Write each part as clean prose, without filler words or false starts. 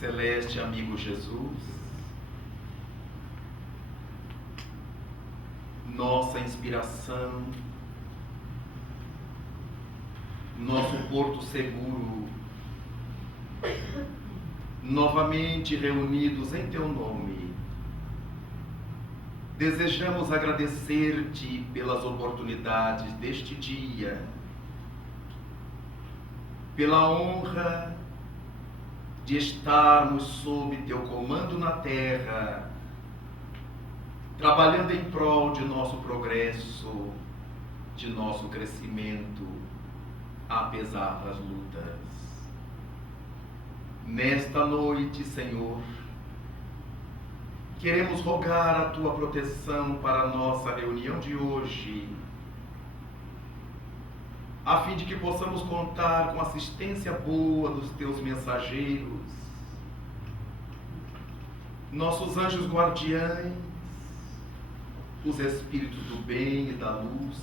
Celeste amigo Jesus, nossa inspiração, nosso porto seguro, novamente reunidos em Teu nome, desejamos agradecer-te pelas oportunidades deste dia, pela honra de estarmos sob Teu comando na terra, trabalhando em prol de nosso progresso, de nosso crescimento, apesar das lutas. Nesta noite, Senhor, queremos rogar a Tua proteção para a nossa reunião de hoje, a fim de que possamos contar com a assistência boa dos Teus mensageiros, nossos anjos guardiães, os espíritos do bem e da luz,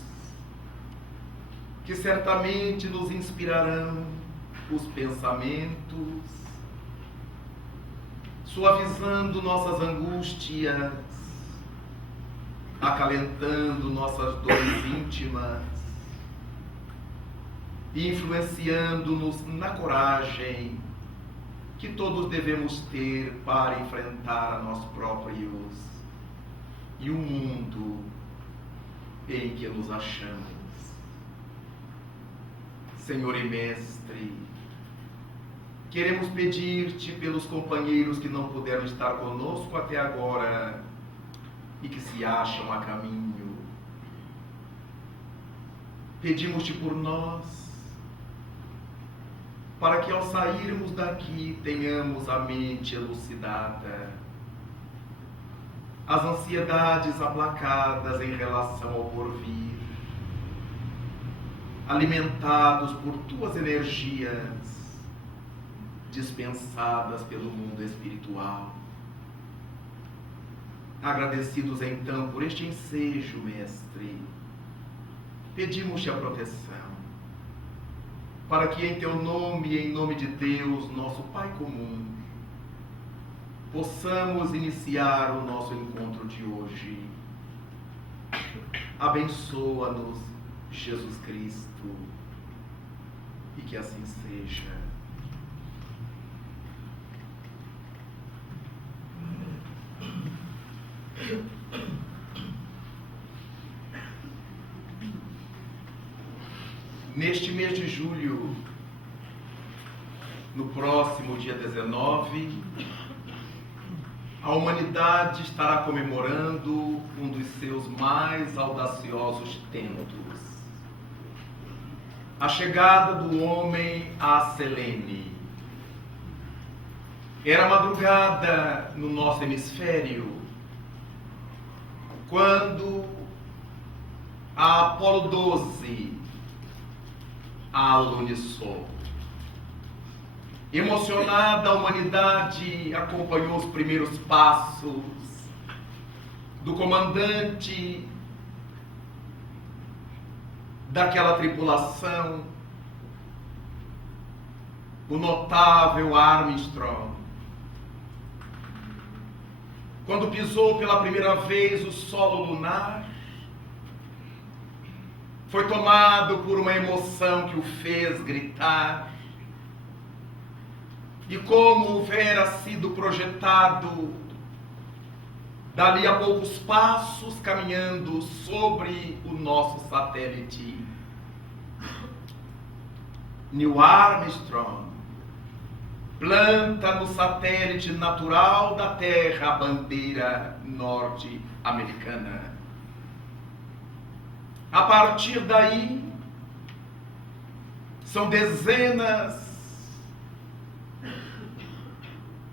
que certamente nos inspirarão os pensamentos, suavizando nossas angústias, acalentando nossas dores íntimas, e influenciando-nos na coragem que todos devemos ter para enfrentar a nós próprios e o mundo em que nos achamos. Senhor e Mestre, queremos pedir-te pelos companheiros que não puderam estar conosco até agora e que se acham a caminho. Pedimos-te por nós, para que ao sairmos daqui tenhamos a mente elucidada, as ansiedades aplacadas em relação ao porvir, alimentados por Tuas energias, dispensadas pelo mundo espiritual. Agradecidos então por este ensejo, Mestre, pedimos-te a proteção, para que em Teu nome e em nome de Deus, nosso Pai comum, possamos iniciar o nosso encontro de hoje. Abençoa-nos, Jesus Cristo, e que assim seja. Neste mês de julho, no próximo dia 19, a humanidade estará comemorando um dos seus mais audaciosos tentos: a chegada do homem a Selene. Era madrugada no nosso hemisfério, quando a Apolo 12 aluniçou. Emocionada, a humanidade acompanhou os primeiros passos do comandante daquela tripulação, o notável Armstrong. Quando pisou pela primeira vez o solo lunar, foi tomado por uma emoção que o fez gritar. E como houvera sido projetado, dali a poucos passos, caminhando sobre o nosso satélite, Neil Armstrong planta no satélite natural da Terra a bandeira norte-americana. A partir daí, são dezenas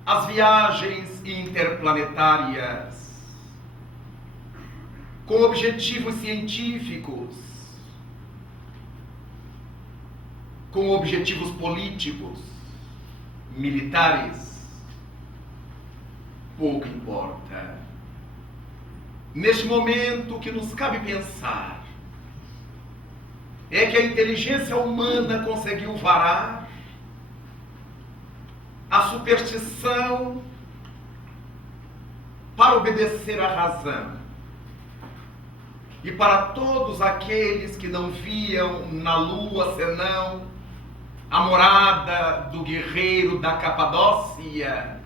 as viagens interplanetárias com objetivos científicos, com objetivos políticos, militares, pouco importa. Neste momento, o que nos cabe pensar é que a inteligência humana conseguiu varar a superstição para obedecer à razão. E para todos aqueles que não viam na lua senão a morada do guerreiro da Capadócia,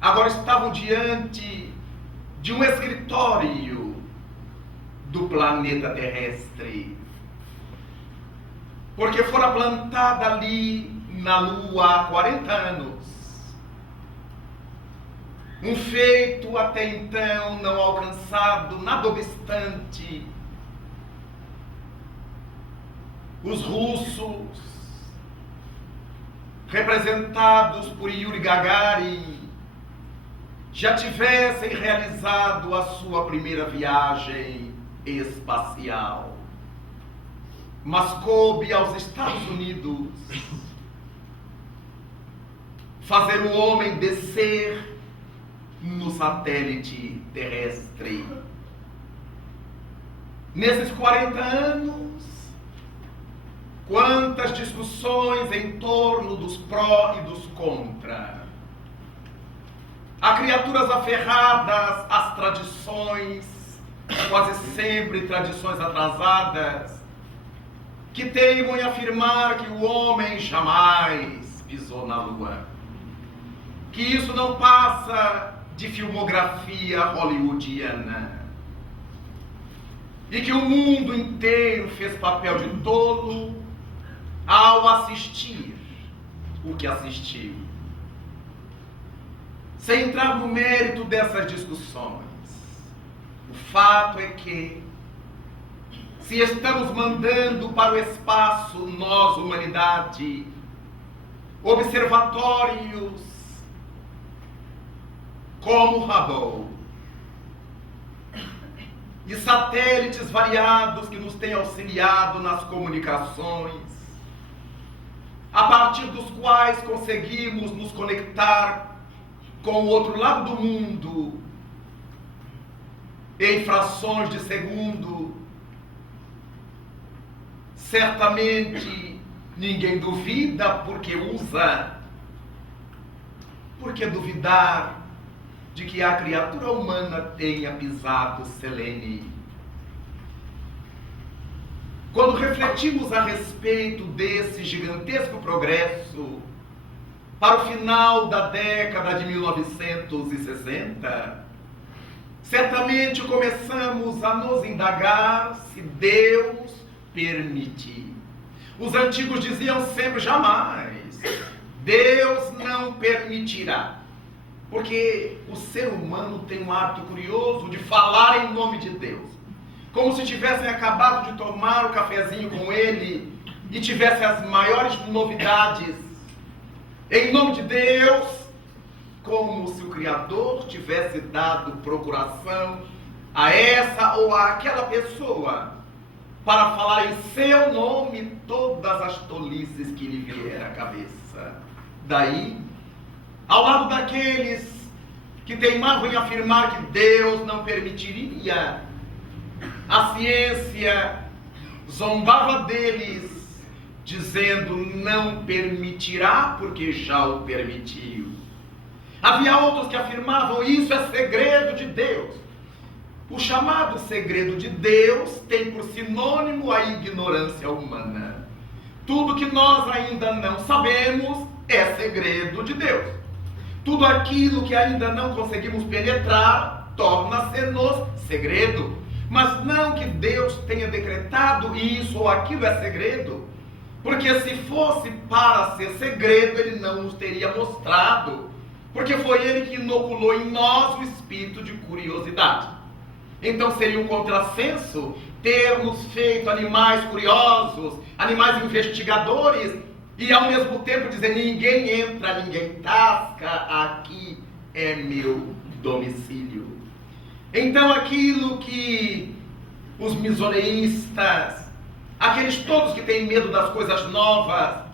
agora estavam diante de um escritório do planeta terrestre, porque fora plantada ali na lua há 40 anos, um feito até então não alcançado, nada obstante, os russos, representados por Yuri Gagarin, já tivessem realizado a sua primeira viagem espacial. Mas coube aos Estados Unidos fazer o homem descer no satélite terrestre. Nesses 40 anos, quantas discussões em torno dos pró e dos contra. Há criaturas aferradas às tradições, quase sempre tradições atrasadas, que teimam em afirmar que o homem jamais pisou na lua, que isso não passa de filmografia hollywoodiana, e que o mundo inteiro fez papel de tolo ao assistir o que assistiu. Sem entrar no mérito dessas discussões, o fato é que, se estamos mandando para o espaço, nós, humanidade, observatórios como Hubble e satélites variados que nos têm auxiliado nas comunicações, a partir dos quais conseguimos nos conectar com o outro lado do mundo em frações de segundo, certamente ninguém duvida porque usa. Por que duvidar de que a criatura humana tenha pisado Selene? Quando refletimos a respeito desse gigantesco progresso, para o final da década de 1960, certamente começamos a nos indagar se Deus permitir. Os antigos diziam sempre: jamais, Deus não permitirá. Porque o ser humano tem um hábito curioso de falar em nome de Deus, como se tivessem acabado de tomar o cafezinho com ele e tivessem as maiores novidades. Em nome de Deus, como se o Criador tivesse dado procuração a essa ou àquela pessoa para falar em seu nome todas as tolices que lhe vier à cabeça. Daí, ao lado daqueles que teimavam em afirmar que Deus não permitiria, a ciência zombava deles, dizendo: não permitirá porque já o permitiu. Havia outros que afirmavam: isso é segredo de Deus. O chamado segredo de Deus tem por sinônimo a ignorância humana. Tudo que nós ainda não sabemos é segredo de Deus. Tudo aquilo que ainda não conseguimos penetrar torna-se-nos segredo. Mas não que Deus tenha decretado isso ou aquilo é segredo, porque se fosse para ser segredo, Ele não nos teria mostrado, porque foi Ele que inoculou em nós o espírito de curiosidade. Então seria um contrassenso termos feito animais curiosos, animais investigadores, e ao mesmo tempo dizer: ninguém entra, ninguém tasca, aqui é meu domicílio. Então aquilo que os misoneístas, aqueles todos que têm medo das coisas novas,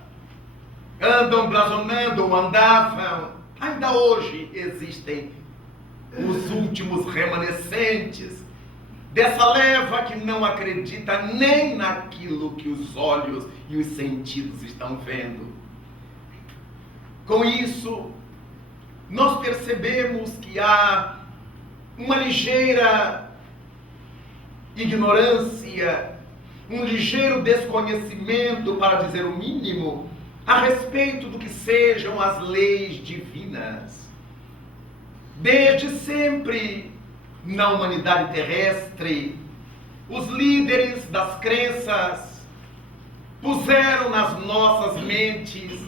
andam blasonando ou andavam, ainda hoje existem os últimos remanescentes dessa leva que não acredita nem naquilo que os olhos e os sentidos estão vendo. Com isso, nós percebemos que há uma ligeira ignorância, um ligeiro desconhecimento, para dizer o mínimo, a respeito do que sejam as leis divinas. Desde sempre, na humanidade terrestre, os líderes das crenças puseram nas nossas mentes,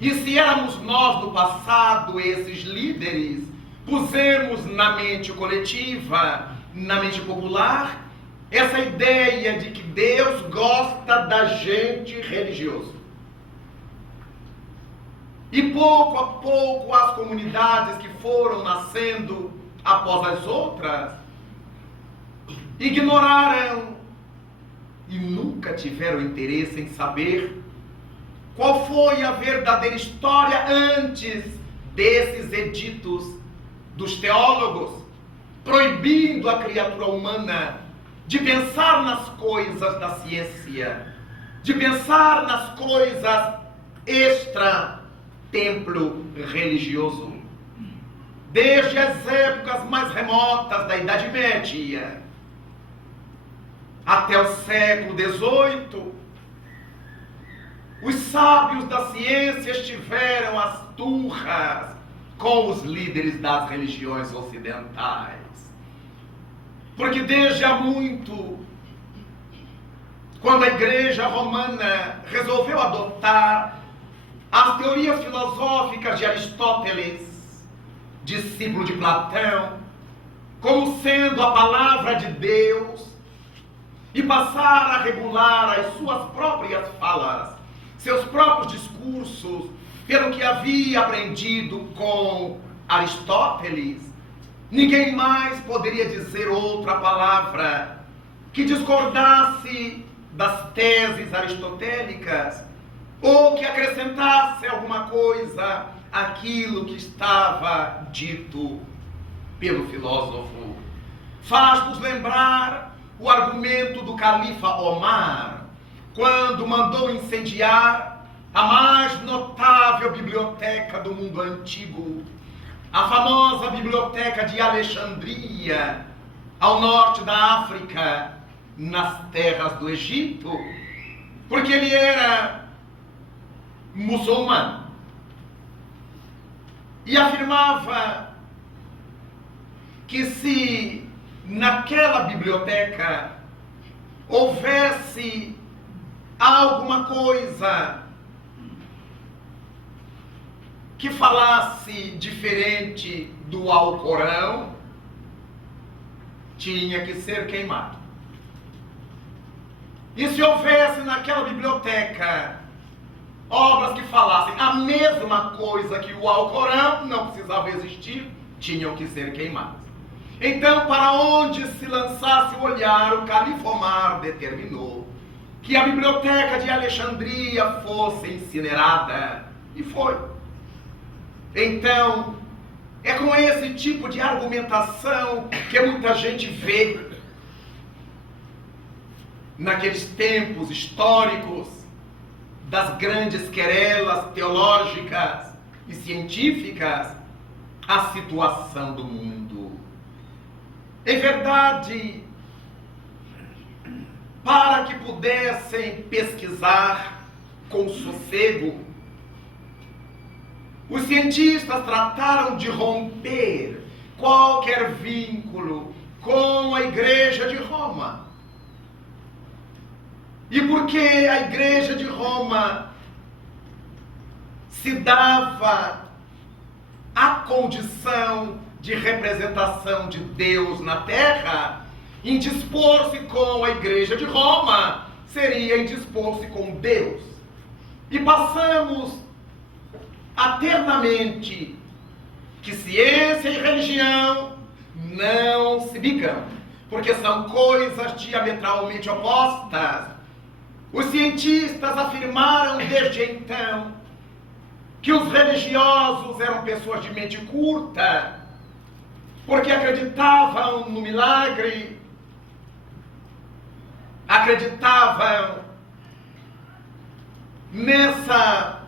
e se éramos nós no passado esses líderes, pusemos na mente coletiva, na mente popular, essa ideia de que Deus gosta da gente religioso. E pouco a pouco as comunidades que foram nascendo após as outras ignoraram e nunca tiveram interesse em saber qual foi a verdadeira história antes desses editos dos teólogos, proibindo a criatura humana de pensar nas coisas da ciência, de pensar nas coisas extra-templo religioso. Desde as épocas mais remotas da Idade Média até o século XVIII, os sábios da ciência estiveram às turras com os líderes das religiões ocidentais. Porque desde há muito, quando a Igreja Romana resolveu adotar as teorias filosóficas de Aristóteles, discípulo de Platão, como sendo a palavra de Deus, e passar a regular as suas próprias falas, seus próprios discursos, pelo que havia aprendido com Aristóteles, ninguém mais poderia dizer outra palavra que discordasse das teses aristotélicas ou que acrescentasse alguma coisa àquilo que estava dito pelo filósofo. Faz-nos lembrar o argumento do califa Omar, quando mandou incendiar a mais notável biblioteca do mundo antigo, a famosa biblioteca de Alexandria, ao norte da África, nas terras do Egito, porque ele era muçulmano e afirmava que se naquela biblioteca houvesse alguma coisa que falasse diferente do Alcorão, tinha que ser queimado. E se houvesse naquela biblioteca obras que falassem a mesma coisa que o Alcorão, não precisava existir, tinham que ser queimadas. Então, para onde se lançasse o olhar, o califa Omar determinou que a biblioteca de Alexandria fosse incinerada. E foi. Então, é com esse tipo de argumentação que muita gente vê naqueles tempos históricos das grandes querelas teológicas e científicas a situação do mundo. Em verdade, para que pudessem pesquisar com sossego, os cientistas trataram de romper qualquer vínculo com a Igreja de Roma. E porque a Igreja de Roma se dava a condição de representação de Deus na terra, indispor-se com a Igreja de Roma seria indispor-se com Deus. E passamos a ter na mente que ciência e religião não se bicam, porque são coisas diametralmente opostas. Os cientistas afirmaram desde então que os religiosos eram pessoas de mente curta, porque acreditavam no milagre, acreditavam nessa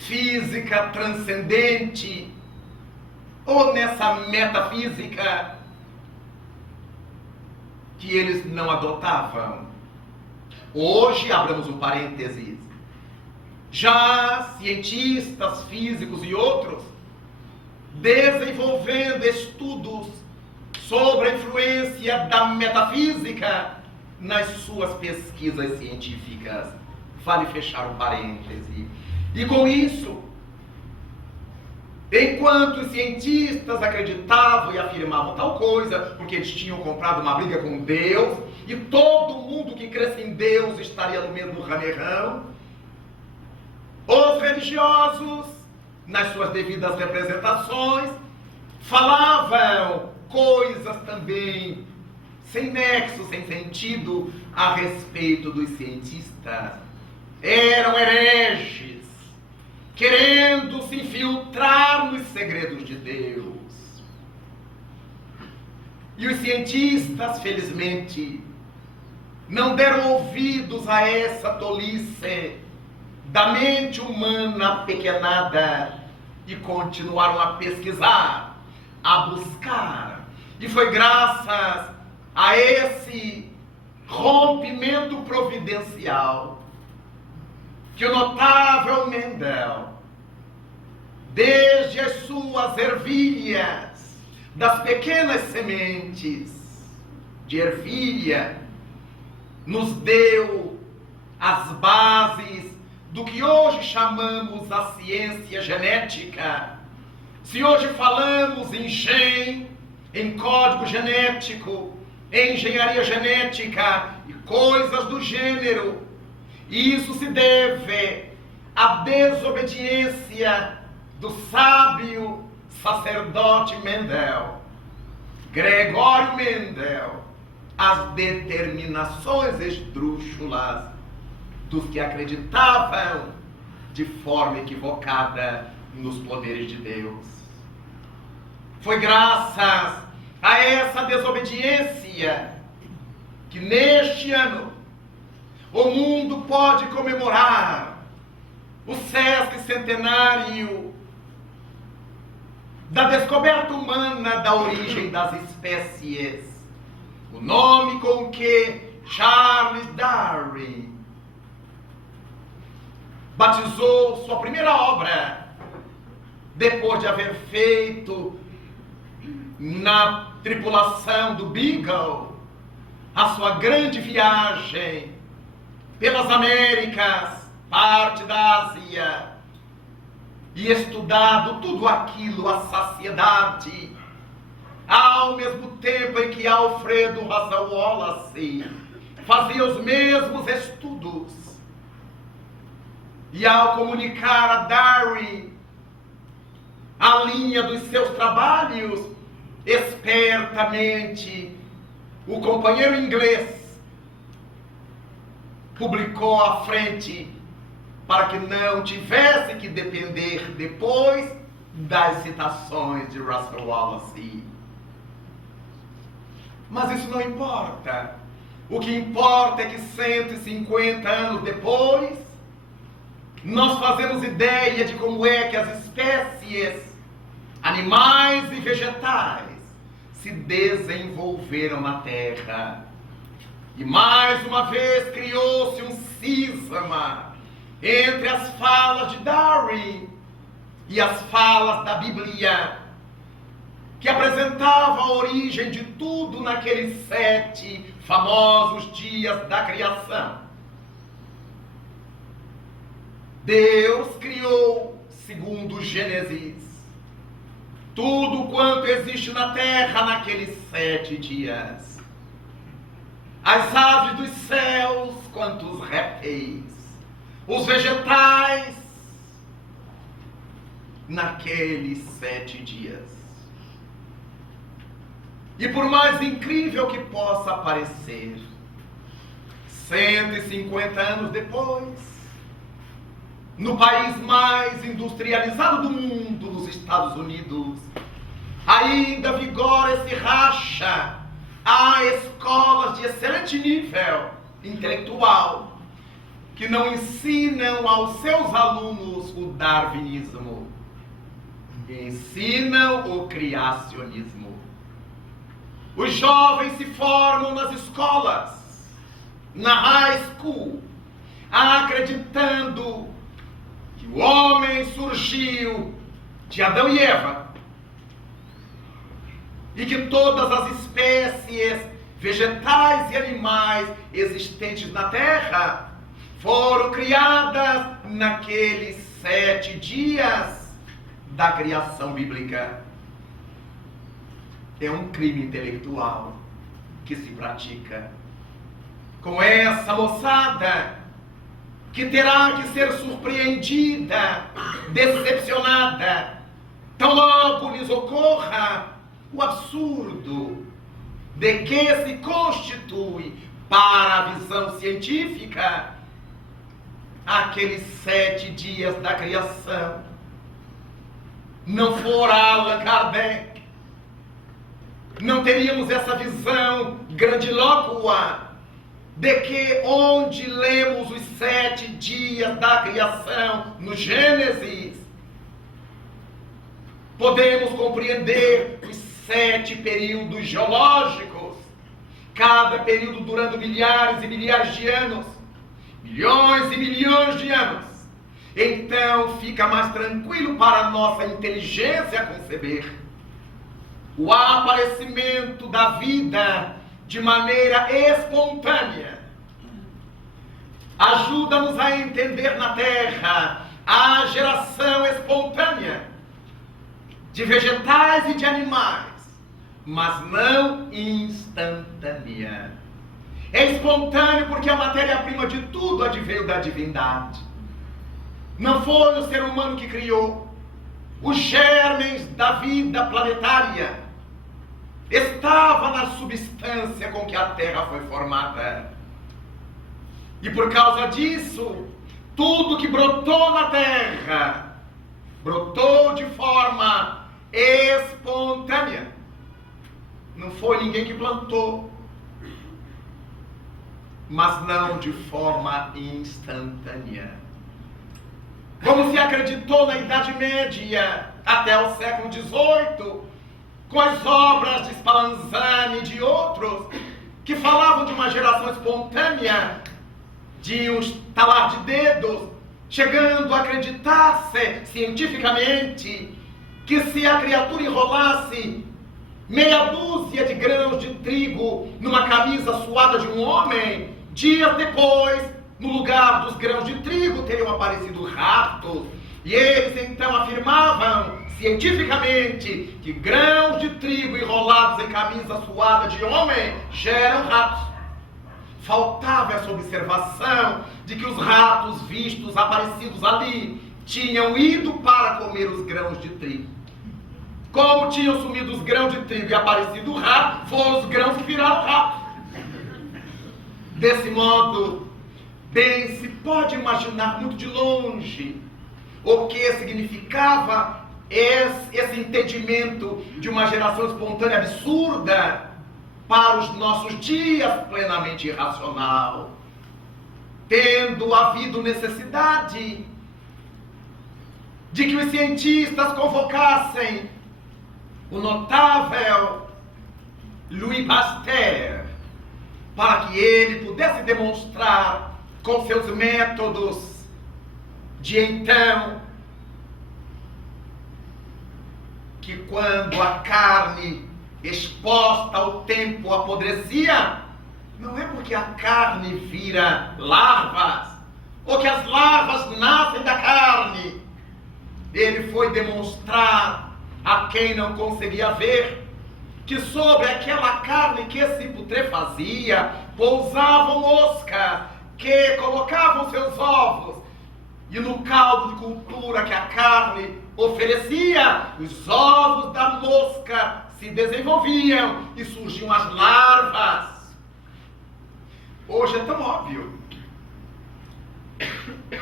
física transcendente ou nessa metafísica que eles não adotavam. Hoje, abramos um parênteses, já cientistas físicos e outros desenvolvendo estudos sobre a influência da metafísica nas suas pesquisas científicas. Vale fechar um parêntese. E com isso, enquanto os cientistas acreditavam e afirmavam tal coisa, porque eles tinham comprado uma briga com Deus, e todo mundo que cresce em Deus estaria no mesmo ramerrão, os religiosos, nas suas devidas representações, falavam coisas também sem nexo, sem sentido, a respeito dos cientistas. Eram hereges, querendo se infiltrar nos segredos de Deus. E os cientistas, felizmente, não deram ouvidos a essa tolice da mente humana pequenada e continuaram a pesquisar, a buscar. E foi graças a esse rompimento providencial que o notável Mendel, desde as suas ervilhas, das pequenas sementes de ervilha, nos deu as bases do que hoje chamamos a ciência genética. Se hoje falamos em gene, em código genético, em engenharia genética e coisas do gênero, isso se deve à desobediência do sábio sacerdote Mendel, Gregório Mendel, às determinações esdrúxulas dos que acreditavam de forma equivocada nos poderes de Deus. Foi graças a essa desobediência que neste ano o mundo pode comemorar o sesquicentenário da descoberta humana da origem das espécies, o nome com que Charles Darwin batizou sua primeira obra, depois de haver feito na tripulação do Beagle a sua grande viagem pelas Américas, parte da Ásia, e estudado tudo aquilo à saciedade, ao mesmo tempo em que Alfredo Russel Wallace fazia os mesmos estudos. E ao comunicar a Darwin a linha dos seus trabalhos, espertamente o companheiro inglês publicou à frente para que não tivesse que depender depois das citações de Russel Wallace. Mas isso não importa. O que importa é que 150 anos depois, nós fazemos ideia de como é que as espécies, animais e vegetais, se desenvolveram na Terra. E mais uma vez criou-se um cisma entre as falas de Darwin e as falas da Bíblia, que apresentavam a origem de tudo naqueles 7 famosos dias da criação. Deus criou, segundo Gênesis, tudo quanto existe na terra naqueles 7 dias. As aves dos céus, quanto os répteis, os vegetais, naqueles 7 dias. E por mais incrível que possa parecer, 150 anos depois, no país mais industrializado do mundo, nos Estados Unidos, ainda vigora esse racha. Há escolas de excelente nível intelectual que não ensinam aos seus alunos o darwinismo, ensinam o criacionismo. Os jovens se formam nas escolas, na high school, acreditando que o homem surgiu de Adão e Eva e que todas as espécies vegetais e animais existentes na Terra foram criadas naqueles 7 dias da criação bíblica. É um crime intelectual que se pratica com essa moçada, que terá que ser surpreendida, decepcionada, tão logo lhes ocorra o absurdo de que se constitui, para a visão científica, aqueles 7 dias da criação. Não fora Allan Kardec, não teríamos essa visão grandilóqua de que onde lemos os 7 dias da criação no Gênesis, podemos compreender os 7 períodos geológicos, cada período durando milhares e milhares de anos, milhões e milhões de anos. Então fica mais tranquilo para a nossa inteligência conceber o aparecimento da vida de maneira espontânea. Ajuda-nos a entender na Terra a geração espontânea de vegetais e de animais, mas não instantânea. É espontâneo porque a matéria-prima de tudo adveio da divindade. Não foi o ser humano que criou. Os germes da vida planetária estava na substância com que a Terra foi formada. E por causa disso, tudo que brotou na Terra brotou de forma espontânea. Não foi ninguém que plantou, mas não de forma instantânea. Como se acreditou na Idade Média até o século XVIII, com as obras de Spallanzani e de outros, que falavam de uma geração espontânea, de um estalar de dedos, chegando a acreditar-se cientificamente que se a criatura enrolasse meia dúzia de grãos de trigo numa camisa suada de um homem, dias depois, no lugar dos grãos de trigo teriam aparecido ratos. E eles então afirmavam cientificamente que grãos de trigo enrolados em camisa suada de homem geram ratos. Faltava essa observação de que os ratos vistos aparecidos ali tinham ido para comer os grãos de trigo. Como tinham sumido os grãos de trigo e aparecido o rato, foram os grãos que viraram rato. Desse modo, bem se pode imaginar muito de longe o que significava esse entendimento de uma geração espontânea absurda para os nossos dias plenamente irracional, tendo havido necessidade de que os cientistas convocassem o notável Louis Pasteur para que ele pudesse demonstrar com seus métodos de então que quando a carne exposta ao tempo apodrecia, não é porque a carne vira larvas, ou que as larvas nascem da carne. Ele foi demonstrar a quem não conseguia ver que sobre aquela carne que se putrefazia pousavam moscas que colocavam seus ovos, e no caldo de cultura que a carne oferecia, os ovos da mosca se desenvolviam e surgiam as larvas. Hoje é tão óbvio,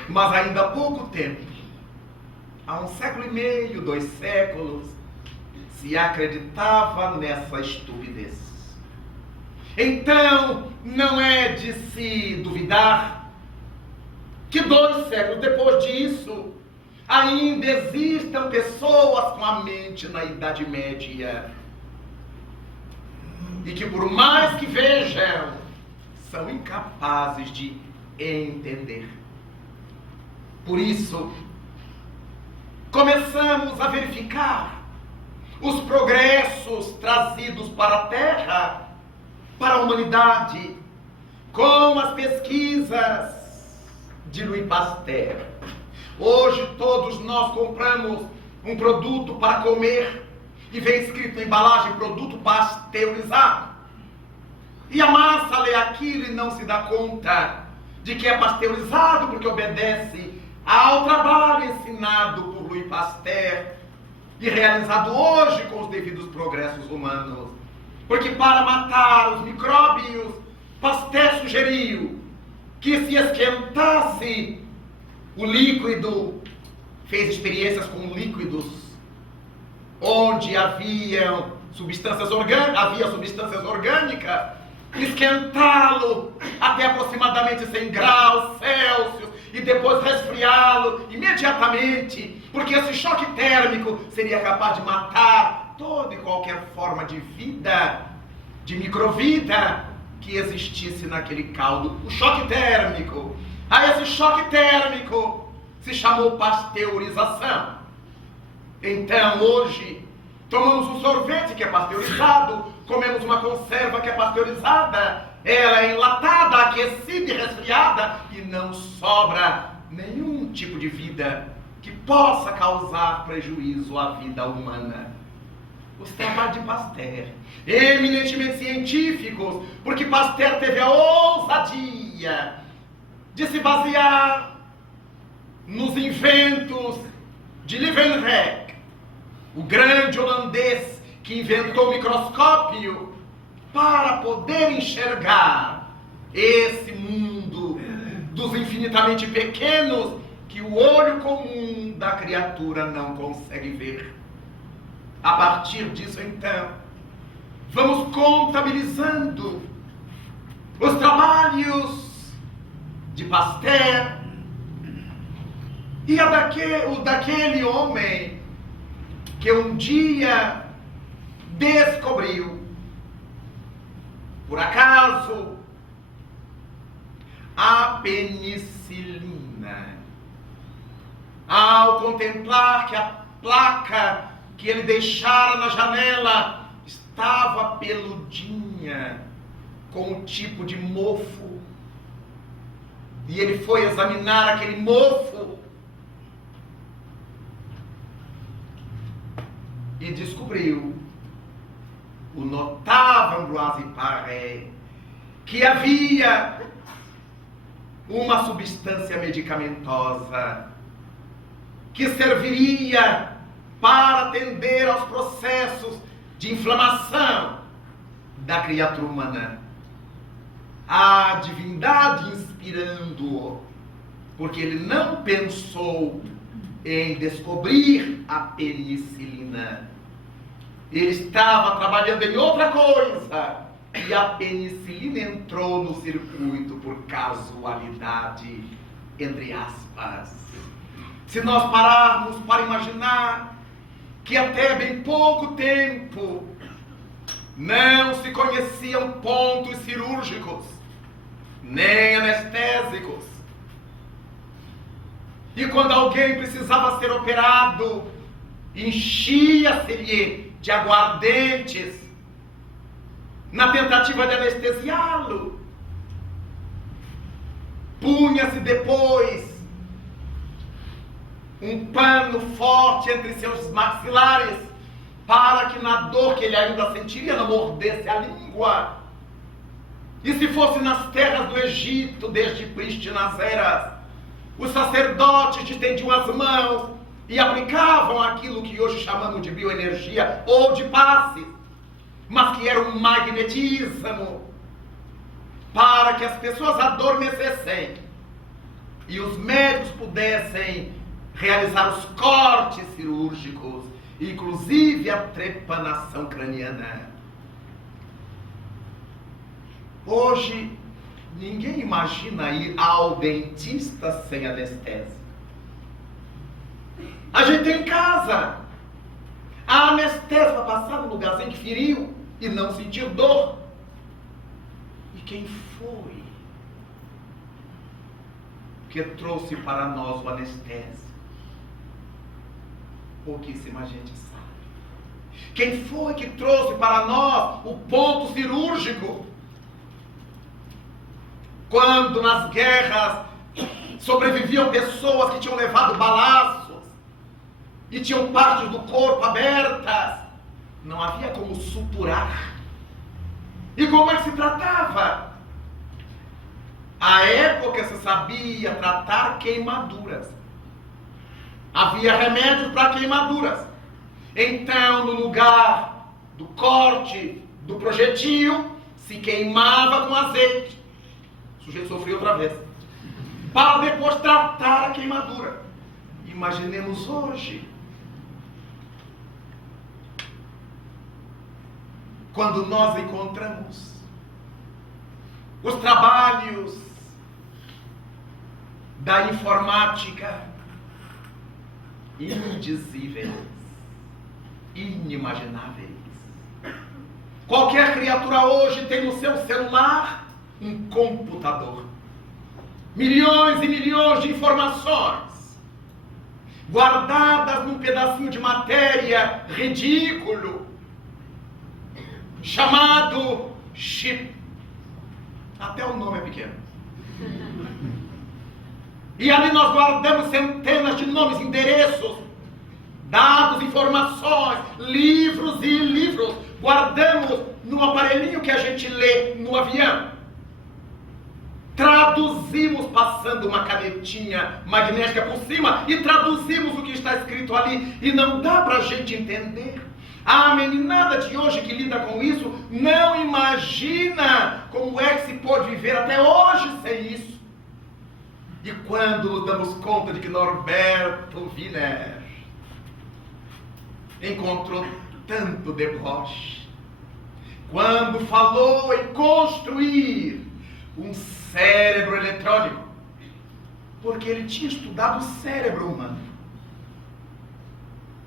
mas ainda há pouco tempo, há 1 século e meio, 2 séculos, se acreditava nessa estupidez. Então, não é de se duvidar que 2 séculos depois disso, ainda existam pessoas com a mente na Idade Média e que, por mais que vejam, são incapazes de entender. Por isso, começamos a verificar os progressos trazidos para a Terra, para a humanidade, com as pesquisas de Louis Pasteur. Hoje todos nós compramos um produto para comer e vem escrito na embalagem produto pasteurizado. E a massa lê aquilo e não se dá conta de que é pasteurizado porque obedece ao trabalho ensinado por Louis Pasteur e realizado hoje com os devidos progressos humanos. Porque para matar os micróbios, Pasteur sugeriu que se esquentasse o líquido, fez experiências com líquidos onde havia substâncias orgânicas, esquentá-lo até aproximadamente 100 graus Celsius e depois resfriá-lo imediatamente, porque esse choque térmico seria capaz de matar toda e qualquer forma de vida, de microvida que existisse naquele caldo. O choque térmico. A esse choque térmico se chamou pasteurização. Então hoje tomamos um sorvete que é pasteurizado, comemos uma conserva que é pasteurizada, ela é enlatada, aquecida e resfriada e não sobra nenhum tipo de vida que possa causar prejuízo à vida humana. Os trabalhos de Pasteur, eminentemente científicos, porque Pasteur teve a ousadia de se basear nos inventos de Leeuwenhoek, o grande holandês que inventou o microscópio para poder enxergar esse mundo dos infinitamente pequenos que o olho comum da criatura não consegue ver. A partir disso, então, vamos contabilizando os trabalhos de Pasteur e o daquele homem que um dia descobriu, por acaso, a penicilina. Ao contemplar que a placa que ele deixara na janela estava peludinha, com um tipo de mofo, e ele foi examinar aquele mofo e descobriu, o notável Ambroise Paré, que havia uma substância medicamentosa que serviria para atender aos processos de inflamação da criatura humana. A divindade inspirando-o, porque ele não pensou em descobrir a penicilina. Ele estava trabalhando em outra coisa e a penicilina entrou no circuito por casualidade, entre aspas. Se nós pararmos para imaginar que até bem pouco tempo não se conheciam pontos cirúrgicos, nem anestésicos, e quando alguém precisava ser operado, enchia-se-lhe de aguardentes na tentativa de anestesiá-lo, punha-se depois um pano forte entre seus maxilares para que na dor que ele ainda sentiria não mordesse a língua. E se fosse nas terras do Egito, desde prístinas eras, os sacerdotes estendiam as mãos e aplicavam aquilo que hoje chamamos de bioenergia ou de passe, mas que era um magnetismo para que as pessoas adormecessem e os médicos pudessem realizar os cortes cirúrgicos, inclusive a trepanação craniana. Hoje, Ninguém imagina ir ao dentista sem anestesia. A gente tem em casa a anestésia para passar no lugarzinho que feriu e não sentir dor. E quem foi que trouxe para nós o anestésia? Pouquíssima gente sabe. Quem foi que trouxe para nós o ponto cirúrgico? Quando nas guerras sobreviviam pessoas que tinham levado balaços e tinham partes do corpo abertas, não havia como suturar. E como é que se tratava? À época se sabia tratar queimaduras. Havia remédios para queimaduras. Então, no lugar do corte do projetil, se queimava com azeite. O sujeito sofreu outra vez. Para depois tratar a queimadura. Imaginemos hoje. Quando nós encontramos os trabalhos da informática indizíveis, inimagináveis. Qualquer criatura hoje tem no seu celular um computador. Milhões e milhões de informações guardadas num pedacinho de matéria ridículo chamado chip. Até o nome é pequeno. E ali nós guardamos centenas de nomes, endereços, dados, informações, livros e livros. Guardamos num aparelhinho que a gente lê no avião. Traduzimos passando uma canetinha magnética por cima e traduzimos o que está escrito ali. E não dá para a gente entender. A meninada de hoje que lida com isso não imagina como é que se pode viver até hoje sem isso. E quando nos damos conta de que Norberto Wiener encontrou tanto deboche, quando falou em construir um cérebro eletrônico, porque ele tinha estudado o cérebro humano.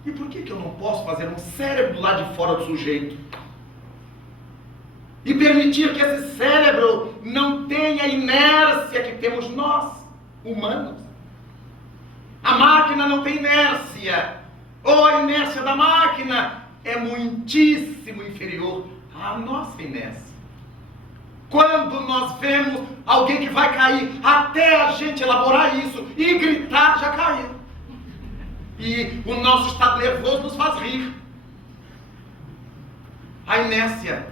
E por que eu não posso fazer um cérebro do lado de fora do sujeito? E permitir que esse cérebro não tenha a inércia que temos nós, humanos. A máquina não tem inércia. Ou a inércia da máquina é muitíssimo inferior à nossa inércia. Quando nós vemos alguém que vai cair, até a gente elaborar isso e gritar, já caiu. E o nosso estado nervoso nos faz rir. A inércia.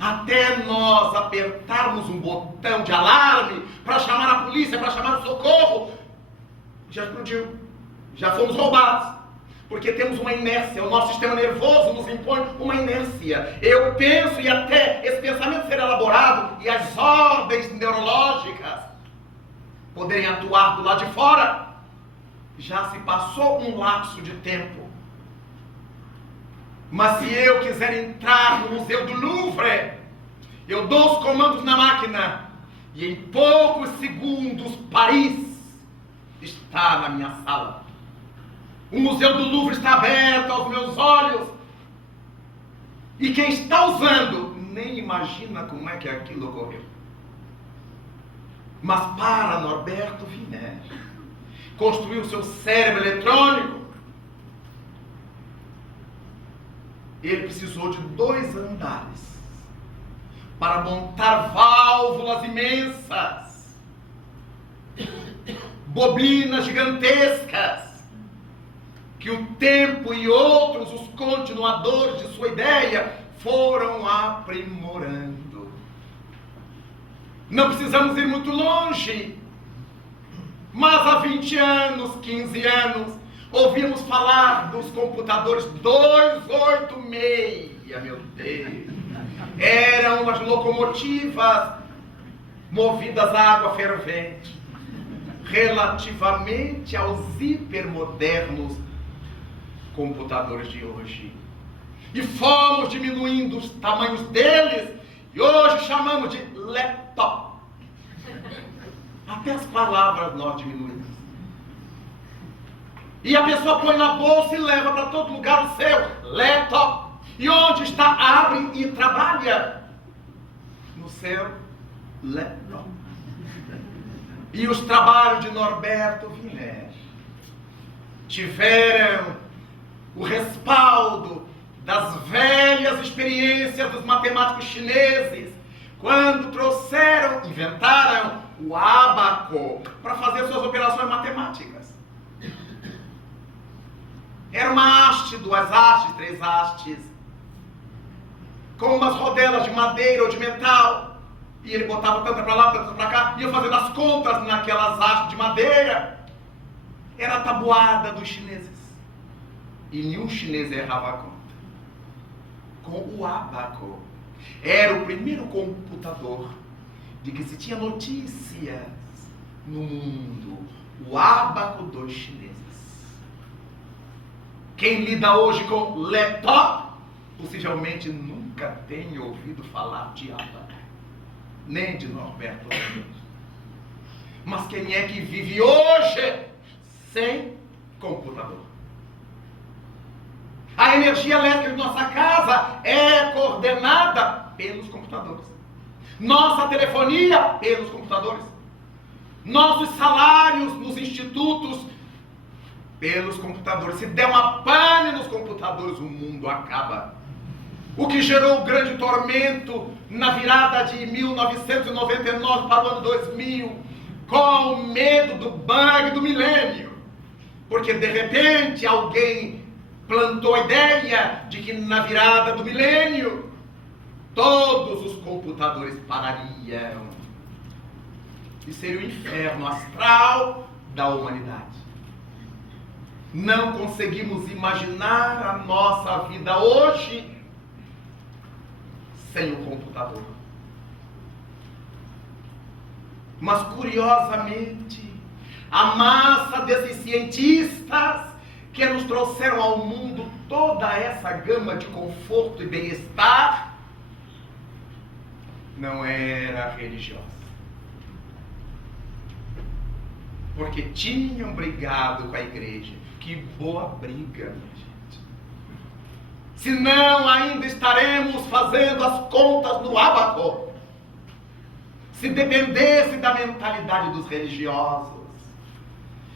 Até nós apertarmos um botão de alarme para chamar a polícia, para chamar o socorro, já explodiu. Já fomos roubados. Porque temos uma inércia. O nosso sistema nervoso nos impõe uma inércia. Eu penso, e até esse pensamento ser elaborado e as ordens neurológicas poderem atuar do lado de fora, já se passou um lapso de tempo. Mas se eu quiser entrar no Museu do Louvre, eu dou os comandos na máquina e em poucos segundos Paris está na minha sala. O Museu do Louvre está aberto aos meus olhos e quem está usando nem imagina como é que aquilo ocorreu. Mas para Norberto Wiener construir o seu cérebro eletrônico, ele precisou de 2 andares para montar válvulas imensas, bobinas gigantescas, que o tempo e outros, os continuadores de sua ideia, foram aprimorando. Não precisamos ir muito longe, mas há 20 anos, 15 anos, ouvíamos falar dos computadores 286, meu Deus. Eram as locomotivas movidas a água fervente, relativamente aos hipermodernos computadores de hoje. E fomos diminuindo os tamanhos deles, e hoje chamamos de laptop. Até as palavras nós diminuímos. E a pessoa põe na bolsa e leva para todo lugar o seu laptop. E onde está? Abre e trabalha no seu laptop. E os trabalhos de Norberto Wiener tiveram o respaldo das velhas experiências dos matemáticos chineses, quando inventaram o ábaco para fazer suas operações matemáticas. Era uma haste, 2 hastes, 3 hastes, com umas rodelas de madeira ou de metal. E ele botava tanta para lá, tanta para cá, ia fazendo as contas naquelas hastes de madeira. Era a tabuada dos chineses. E nenhum chinês errava a conta. Com o ábaco. Era o primeiro computador de que se tinha notícias no mundo. O ábaco dos chineses. Quem lida hoje com laptop, possivelmente nunca tenha ouvido falar de ábaco. Nem de Norberto Wiener. Mas quem é que vive hoje sem computador? A energia elétrica de nossa casa é coordenada pelos computadores. Nossa telefonia pelos computadores. Nossos salários nos institutos pelos computadores. Se der uma pane nos computadores, o mundo acaba. O que gerou o grande tormento na virada de 1999 para o ano 2000, com o medo do bug do milênio. Porque de repente alguém plantou a ideia de que na virada do milênio todos os computadores parariam. E seria o inferno astral da humanidade. Não conseguimos imaginar a nossa vida hoje sem o computador. Mas curiosamente, a massa desses cientistas que nos trouxeram ao mundo toda essa gama de conforto e bem-estar não era religiosa. Porque tinham brigado com a igreja. Que boa briga, minha gente. Senão ainda estaremos fazendo as contas no ábaco. Se dependesse da mentalidade dos religiosos.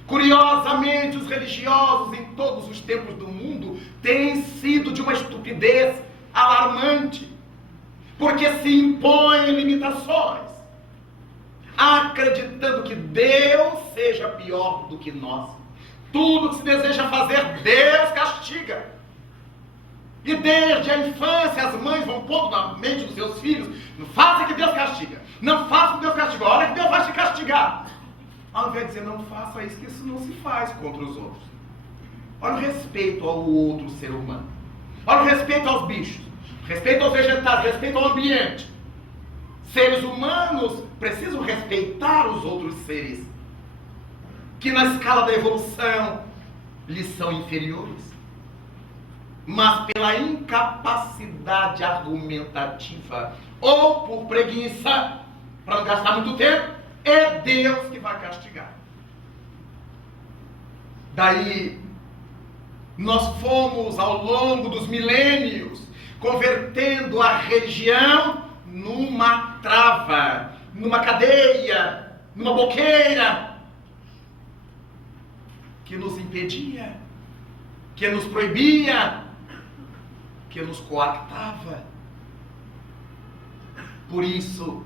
Curiosamente, os religiosos em todos os tempos do mundo têm sido de uma estupidez alarmante. Porque se impõem limitações. Acreditando que Deus seja pior do que nós. Tudo que se deseja fazer, Deus castiga. E desde a infância, as mães vão pondo na mente dos seus filhos: não faça que Deus castiga. Não faça que Deus castiga. Olha que Deus vai te castigar. Ao invés de dizer, não faça isso, que isso não se faz contra os outros. Olha o respeito ao outro ser humano. Olha o respeito aos bichos. Respeito aos vegetais, respeito ao ambiente. Seres humanos precisam respeitar os outros seres que na escala da evolução lhes são inferiores. Mas pela incapacidade argumentativa ou por preguiça, para não gastar muito tempo, é Deus que vai castigar. Daí, nós fomos ao longo dos milênios convertendo a religião numa trava, numa cadeia, numa boqueira que nos impedia, que nos proibia, que nos coartava. Por isso,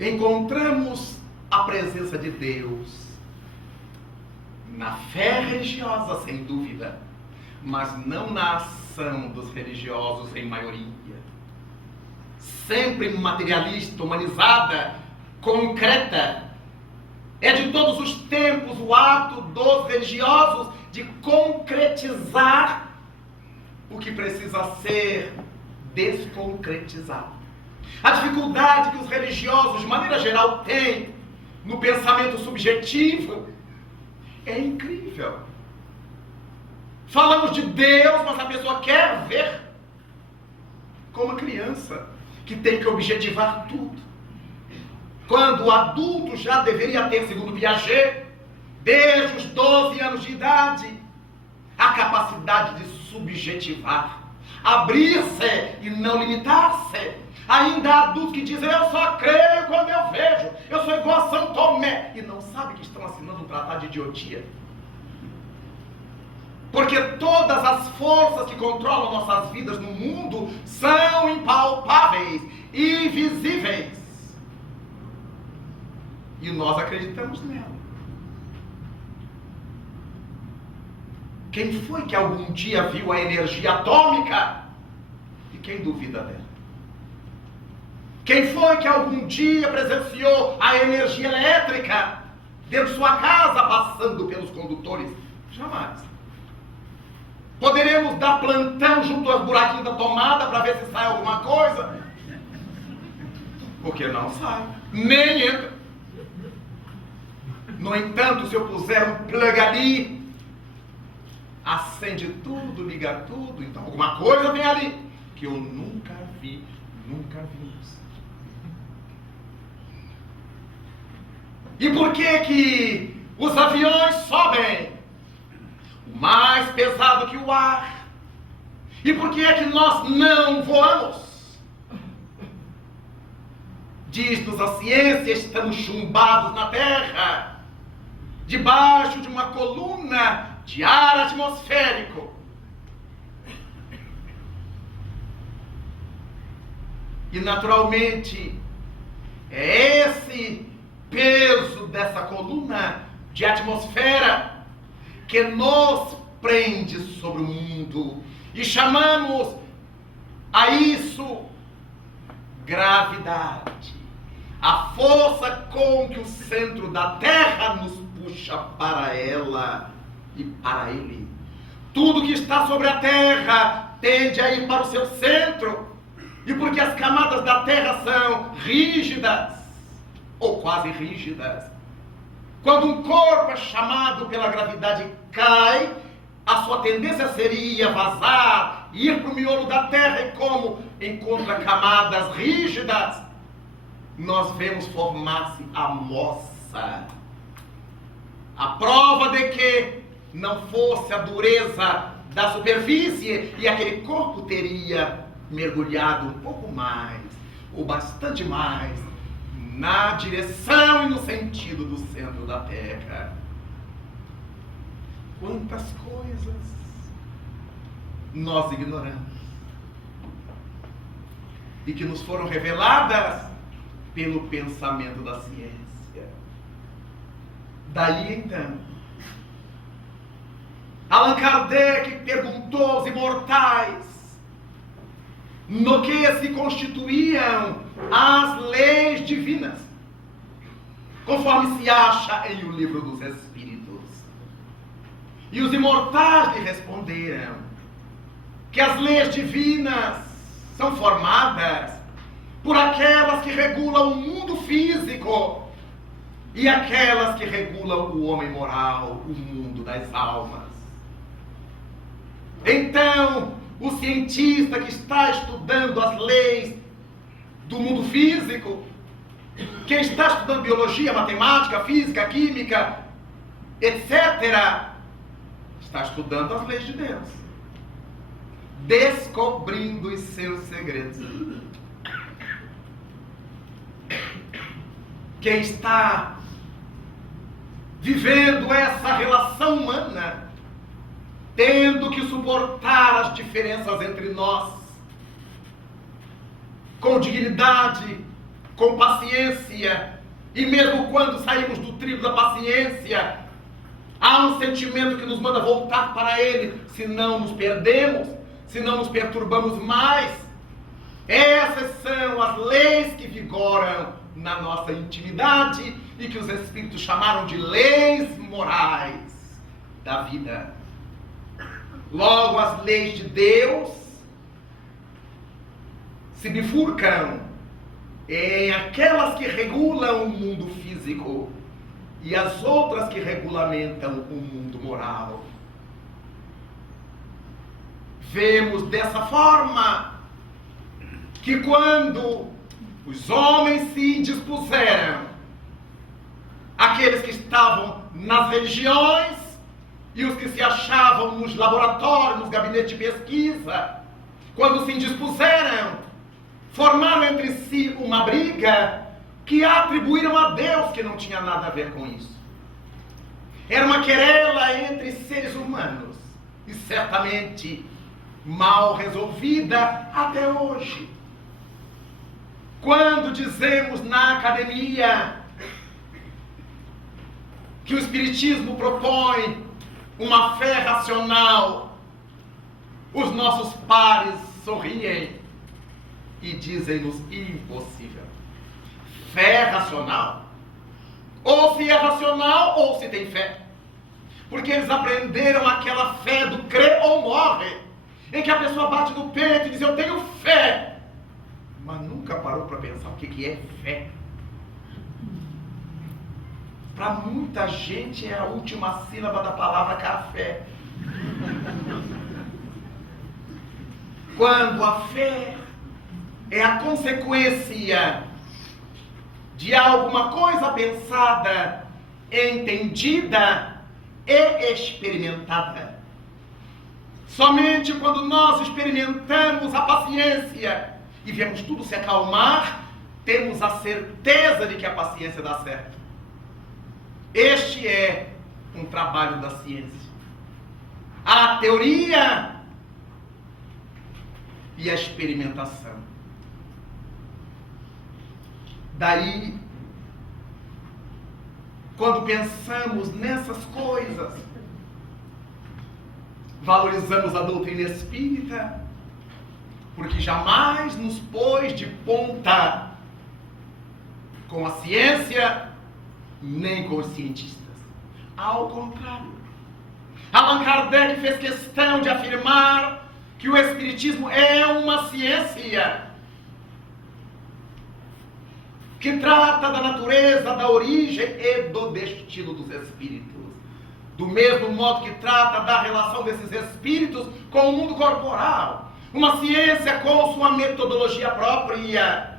encontramos a presença de Deus na fé religiosa, sem dúvida, mas não na ação dos religiosos em maioria. Sempre materialista, humanizada, concreta. É de todos os tempos o ato dos religiosos de concretizar o que precisa ser desconcretizado. A dificuldade que os religiosos, de maneira geral, têm no pensamento subjetivo é incrível. Falamos de Deus, mas a pessoa quer ver como a criança que tem que objetivar tudo. quando o adulto já deveria ter, segundo Piaget, desde os 12 anos de idade, a capacidade de subjetivar, abrir-se e não limitar-se. Ainda há adultos que dizem: eu só creio quando eu vejo, eu sou igual a São Tomé, e não sabem que estão assinando um tratado de idiotia. Porque todas as forças que controlam nossas vidas no mundo são impalpáveis, invisíveis. E nós acreditamos nela. Quem foi que algum dia viu a energia atômica? E quem duvida dela? Quem foi que algum dia presenciou a energia elétrica dentro de sua casa passando pelos condutores? Jamais. Poderemos dar plantão junto aos buraquinhos da tomada para ver se sai alguma coisa? Porque não sai, nem entra. No entanto, se eu puser um plug ali, acende tudo, liga tudo, então alguma coisa vem ali que eu nunca vi, nunca vimos. E por que os aviões sobem mais pesado que o ar? E por que é que nós não voamos? Diz-nos a ciência: estamos chumbados na Terra, debaixo de uma coluna de ar atmosférico. E naturalmente é esse peso dessa coluna de atmosfera que nos prende sobre o mundo, e chamamos a isso gravidade. A força com que o centro da Terra nos puxa para ela e para ele. Tudo que está sobre a Terra tende a ir para o seu centro. E porque as camadas da Terra são rígidas, ou quase rígidas, quando um corpo é chamado pela gravidade e cai, a sua tendência seria vazar, ir para o miolo da Terra, e como encontra camadas rígidas, nós vemos formar-se a moça. A prova de que não fosse a dureza da superfície e aquele corpo teria mergulhado um pouco mais, ou bastante mais, na direção e no sentido do centro da Terra. Quantas coisas nós ignoramos e que nos foram reveladas pelo pensamento da ciência. Daí então, Allan Kardec perguntou aos imortais no que se constituíam as leis divinas, conforme se acha em O Livro dos Espíritos. E os imortais lhe responderam que as leis divinas são formadas por aquelas que regulam o mundo físico e aquelas que regulam o homem moral, o mundo das almas. Então, o cientista que está estudando as leis do mundo físico, que está estudando biologia, matemática, física, química, etc., está estudando as leis de Deus, descobrindo os seus segredos. Quem está vivendo essa relação humana, tendo que suportar as diferenças entre nós, com dignidade, com paciência, e mesmo quando saímos do trilho da paciência, há um sentimento que nos manda voltar para ele, se não nos perdemos, se não nos perturbamos mais. Essas são as leis que vigoram na nossa intimidade e que os Espíritos chamaram de leis morais da vida. Logo, as leis de Deus se bifurcam em aquelas que regulam o mundo físico e as outras que regulamentam o mundo moral. Vemos dessa forma que quando os homens se indispuseram, aqueles que estavam nas religiões e os que se achavam nos laboratórios, nos gabinetes de pesquisa, quando se indispuseram, formaram entre si uma briga que atribuíram a Deus, que não tinha nada a ver com isso. Era uma querela entre seres humanos e certamente mal resolvida até hoje. Quando dizemos na academia que o Espiritismo propõe uma fé racional, os nossos pares sorriem e dizem-nos impossível. Fé racional? Ou se é racional ou se tem fé. Porque eles aprenderam aquela fé do crê ou morre, em que a pessoa bate no peito e diz: eu tenho fé, mas nunca parou para pensar o que é fé. Para muita gente é a última sílaba da palavra café. Quando a fé é a consequência de alguma coisa pensada, entendida e experimentada. Somente quando nós experimentamos a paciência e vemos tudo se acalmar, temos a certeza de que a paciência dá certo. Este é um trabalho da ciência. A teoria e a experimentação. Daí, quando pensamos nessas coisas, valorizamos a doutrina espírita, porque jamais nos pôs de ponta com a ciência, nem com os cientistas. Ao contrário, Allan Kardec fez questão de afirmar que o Espiritismo é uma ciência que trata da natureza, da origem e do destino dos espíritos. Do mesmo modo que trata da relação desses espíritos com o mundo corporal. Uma ciência com sua metodologia própria.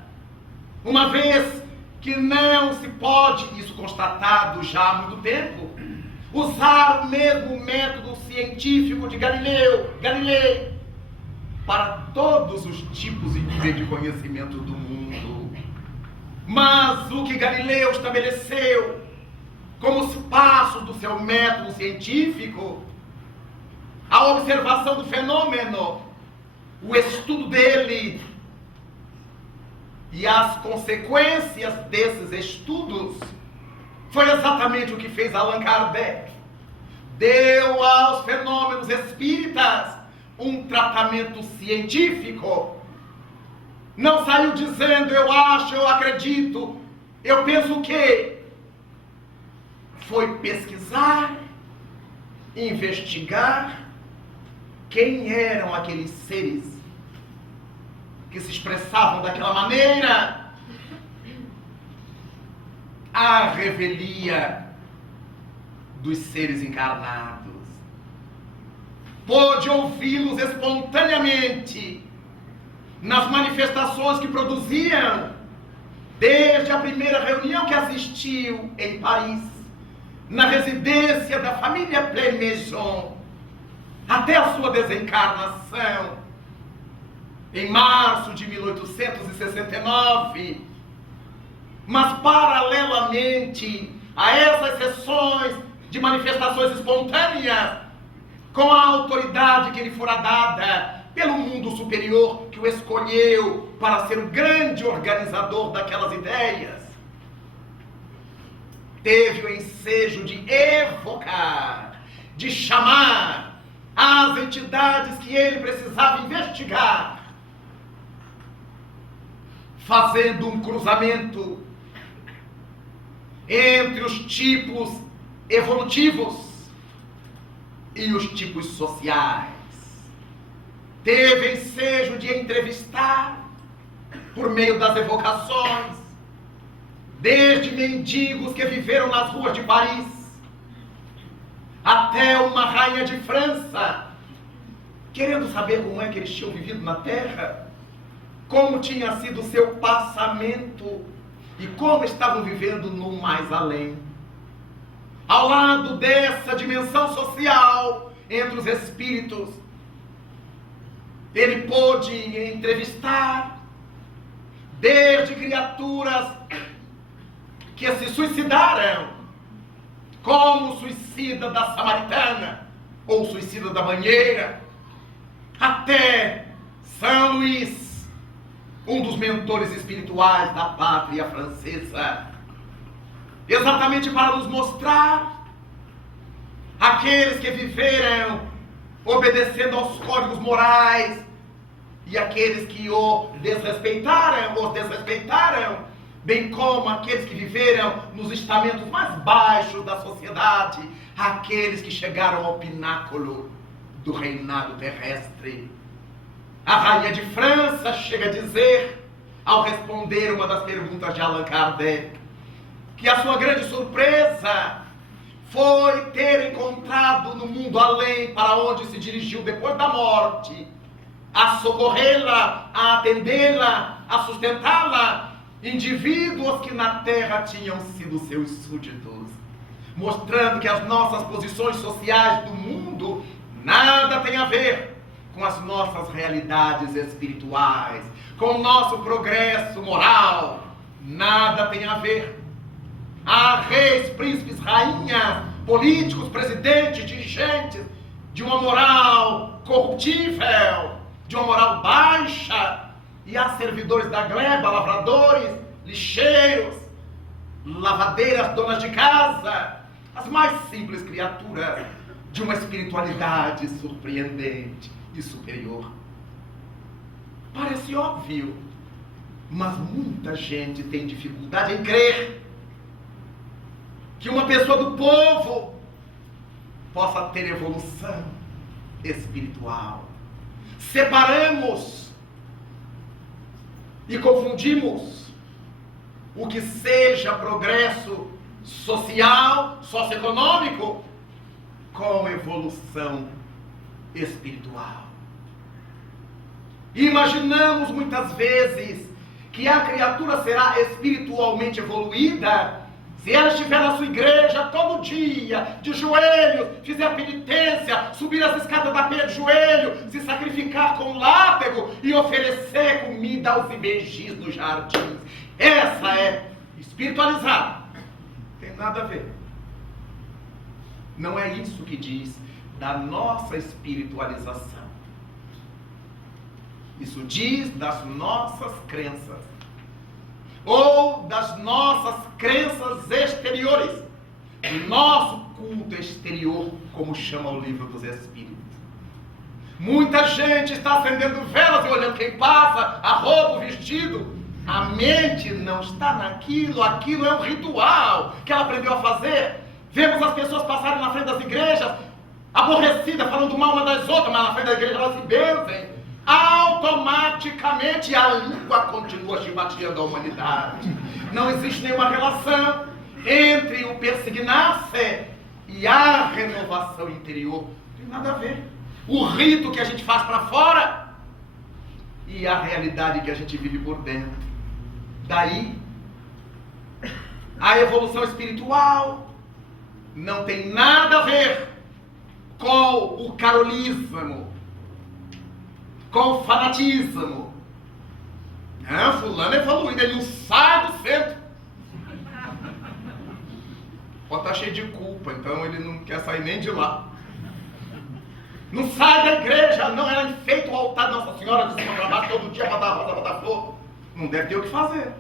Uma vez que não se pode, isso constatado já há muito tempo, usar o mesmo método científico de Galilei para todos os tipos de conhecimento do mundo. Mas o que Galileu estabeleceu como os passos do seu método científico, a observação do fenômeno, o estudo dele e as consequências desses estudos, foi exatamente o que fez Allan Kardec. Deu aos fenômenos espíritas um tratamento científico. Não saiu dizendo: eu acho, eu acredito, eu penso o quê? Foi pesquisar, investigar quem eram aqueles seres que se expressavam daquela maneira. A revelia dos seres encarnados. Pôde ouvi-los espontaneamente nas manifestações que produziam, desde a primeira reunião que assistiu em Paris, na residência da família Plémaison, até a sua desencarnação, em março de 1869. Mas, paralelamente a essas sessões de manifestações espontâneas, com a autoridade que lhe fora dada pelo mundo superior que o escolheu para ser o grande organizador daquelas ideias, teve o ensejo de evocar, de chamar as entidades que ele precisava investigar, fazendo um cruzamento entre os tipos evolutivos e os tipos sociais. Teve ensejo de entrevistar, por meio das evocações, desde mendigos que viveram nas ruas de Paris, até uma rainha de França, querendo saber como é que eles tinham vivido na Terra, como tinha sido o seu passamento e como estavam vivendo no mais além. Ao lado dessa dimensão social entre os espíritos, ele pôde entrevistar desde criaturas que se suicidaram, como o suicida da Samaritana, ou o suicida da banheira, até São Luís, um dos mentores espirituais da pátria francesa, exatamente para nos mostrar aqueles que viveram obedecendo aos códigos morais e aqueles que os desrespeitaram, bem como aqueles que viveram nos estamentos mais baixos da sociedade, aqueles que chegaram ao pináculo do reinado terrestre. A rainha de França chega a dizer, ao responder uma das perguntas de Allan Kardec, que a sua grande surpresa foi ter encontrado no mundo além, para onde se dirigiu depois da morte, a socorrê-la, a atendê-la, a sustentá-la, indivíduos que na terra tinham sido seus súditos, mostrando que as nossas posições sociais do mundo nada tem a ver com as nossas realidades espirituais, com o nosso progresso moral, nada tem a ver. Há reis, príncipes, rainhas, políticos, presidentes, dirigentes de uma moral corruptível, de uma moral baixa, e há servidores da gleba, lavradores, lixeiros, lavadeiras, donas de casa, as mais simples criaturas de uma espiritualidade surpreendente e superior. Parece óbvio, mas muita gente tem dificuldade em crer que uma pessoa do povo possa ter evolução espiritual. Separamos e confundimos o que seja progresso social, socioeconômico, com evolução espiritual. Imaginamos muitas vezes que a criatura será espiritualmente evoluída se ela estiver na sua igreja todo dia, de joelhos, fizer penitência, subir as escadas da pia de joelho, se sacrificar com látego e oferecer comida aos imegis nos jardins. Essa é espiritualizada. Tem nada a ver. Não é isso que diz da nossa espiritualização. Isso diz das nossas crenças, ou das nossas crenças exteriores, do nosso culto exterior, como chama o livro dos Espíritos. Muita gente está acendendo velas e olhando quem passa, a roupa, o vestido. A mente não está naquilo, aquilo é um ritual que ela aprendeu a fazer. Vemos as pessoas passarem na frente das igrejas, aborrecidas, falando mal uma das outras, mas na frente da igreja elas se benzem. Automaticamente a língua continua chibateando a humanidade. Não existe nenhuma relação entre o persignar-se e a renovação interior. Não tem nada a ver. O rito que a gente faz para fora e a realidade que a gente vive por dentro. Daí, a evolução espiritual não tem nada a ver com o carolismo, com o fanatismo. Fulano é evoluído, ele não sai do centro. Pode estar cheio de culpa, então ele não quer sair nem de lá. Não sai da igreja, não, ela enfeita o altar de Nossa Senhora de cima para baixo todo dia para dar rosa, para dar flor. Não deve ter o que fazer.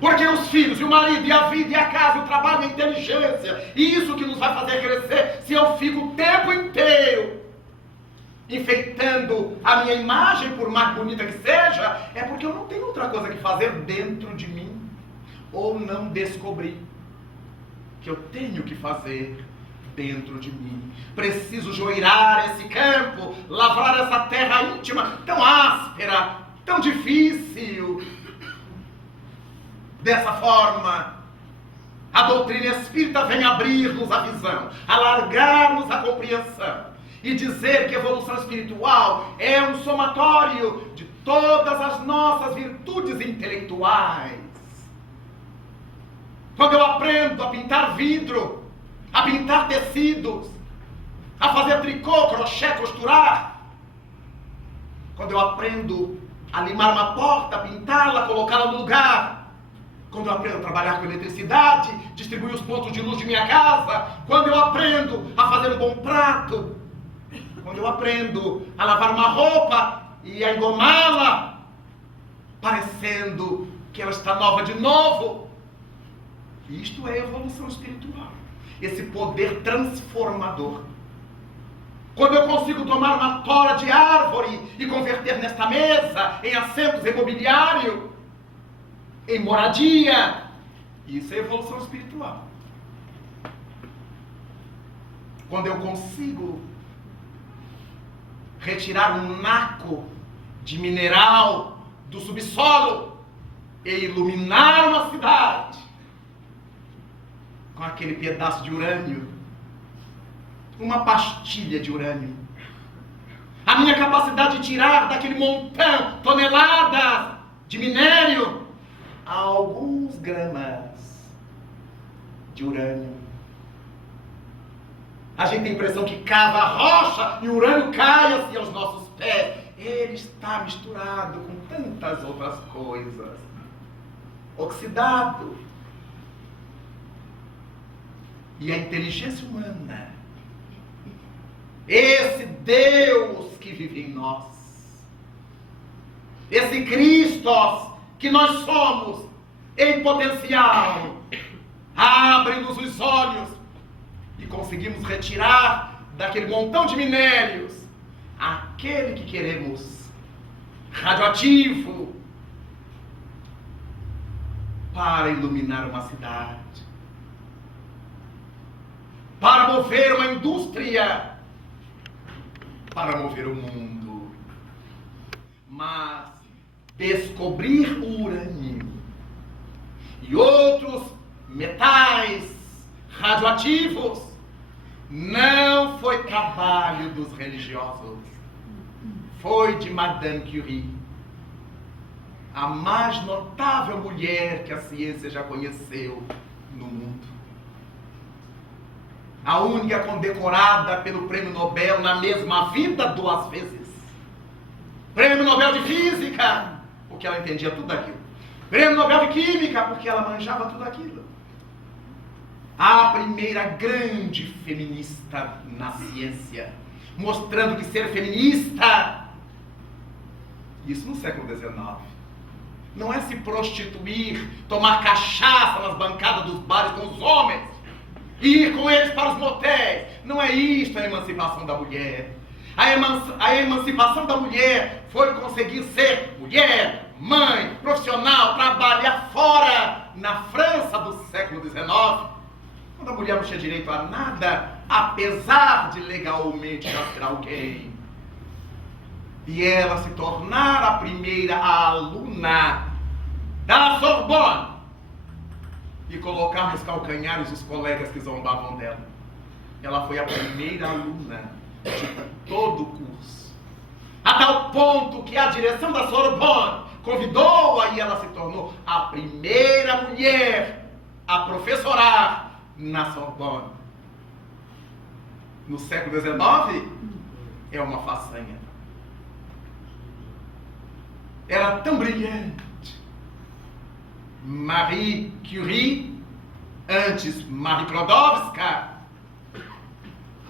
Porque os filhos, e o marido, e a vida, e a casa, e o trabalho, e a inteligência, e isso que nos vai fazer crescer, se eu fico o tempo inteiro enfeitando a minha imagem, por mais bonita que seja, é porque eu não tenho outra coisa que fazer dentro de mim, ou não descobri que eu tenho que fazer dentro de mim. Preciso joirar esse campo, lavrar essa terra íntima, tão áspera, tão difícil. Dessa forma, a doutrina espírita vem abrir-nos a visão, alargar-nos a compreensão e dizer que a evolução espiritual é um somatório de todas as nossas virtudes intelectuais. Quando eu aprendo a pintar vidro, a pintar tecidos, a fazer tricô, crochê, costurar, quando eu aprendo a limar uma porta, pintá-la, colocá-la no lugar, quando eu aprendo a trabalhar com eletricidade, distribuir os pontos de luz de minha casa, quando eu aprendo a fazer um bom prato, quando eu aprendo a lavar uma roupa e a engomá-la, parecendo que ela está nova de novo. Isto é evolução espiritual, esse poder transformador. Quando eu consigo tomar uma tora de árvore e converter nesta mesa em assentos em mobiliário, em moradia, isso é evolução espiritual. Quando eu consigo retirar um naco de mineral do subsolo e iluminar uma cidade com aquele pedaço de urânio, uma pastilha de urânio. A minha capacidade de tirar daquele montão, toneladas de minério, alguns gramas de urânio. A gente tem a impressão que cava a rocha e o urânio cai assim aos nossos pés. Ele está misturado com tantas outras coisas, oxidado. E a inteligência humana, esse Deus que vive em nós, esse Cristo que nós somos em potencial, abre-nos os olhos e conseguimos retirar daquele montão de minérios aquele que queremos, radioativo, para iluminar uma cidade, para mover uma indústria, para mover o mundo. Mas descobrir o urânio e outros metais radioativos não foi trabalho dos religiosos, foi de Madame Curie, a mais notável mulher que a ciência já conheceu no mundo. A única condecorada pelo Prêmio Nobel na mesma vida 2 vezes. Prêmio Nobel de Física, porque ela entendia tudo aquilo. Prêmio Nobel de Química, porque ela manjava tudo aquilo. A primeira grande feminista na ciência, mostrando que ser feminista, isso no século XIX, não é se prostituir, tomar cachaça nas bancadas dos bares com os homens, ir com eles para os motéis. Não é isto a emancipação da mulher. A emancipação da mulher foi conseguir ser mulher, mãe, profissional, trabalhar fora. Na França do século XIX, quando a mulher não tinha direito a nada, apesar de legalmente já ser alguém. E ela se tornar a primeira aluna da Sorbonne e colocar nos calcanhares os colegas que zombavam dela. Ela foi a primeira aluna de todo o curso. A tal ponto que a direção da Sorbonne convidou-a e ela se tornou a primeira mulher a professorar na Sorbonne. No século XIX, é uma façanha. Era tão brilhante Marie Curie, antes Marie Sklodowska,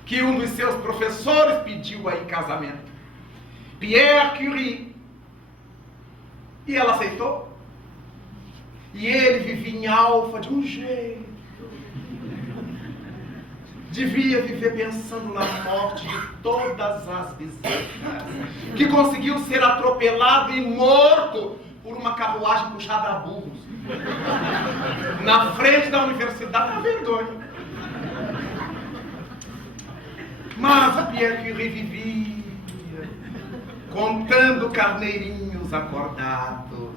que um dos seus professores pediu-a em casamento, Pierre Curie, e ela aceitou. E ele vivia em alfa de um jeito. Devia viver pensando na morte de todas as visitas, que conseguiu ser atropelado e morto por uma carruagem puxada a burros na frente da universidade. Uma vergonha. Mas o Pierre Curie vivia contando carneirinhos acordados.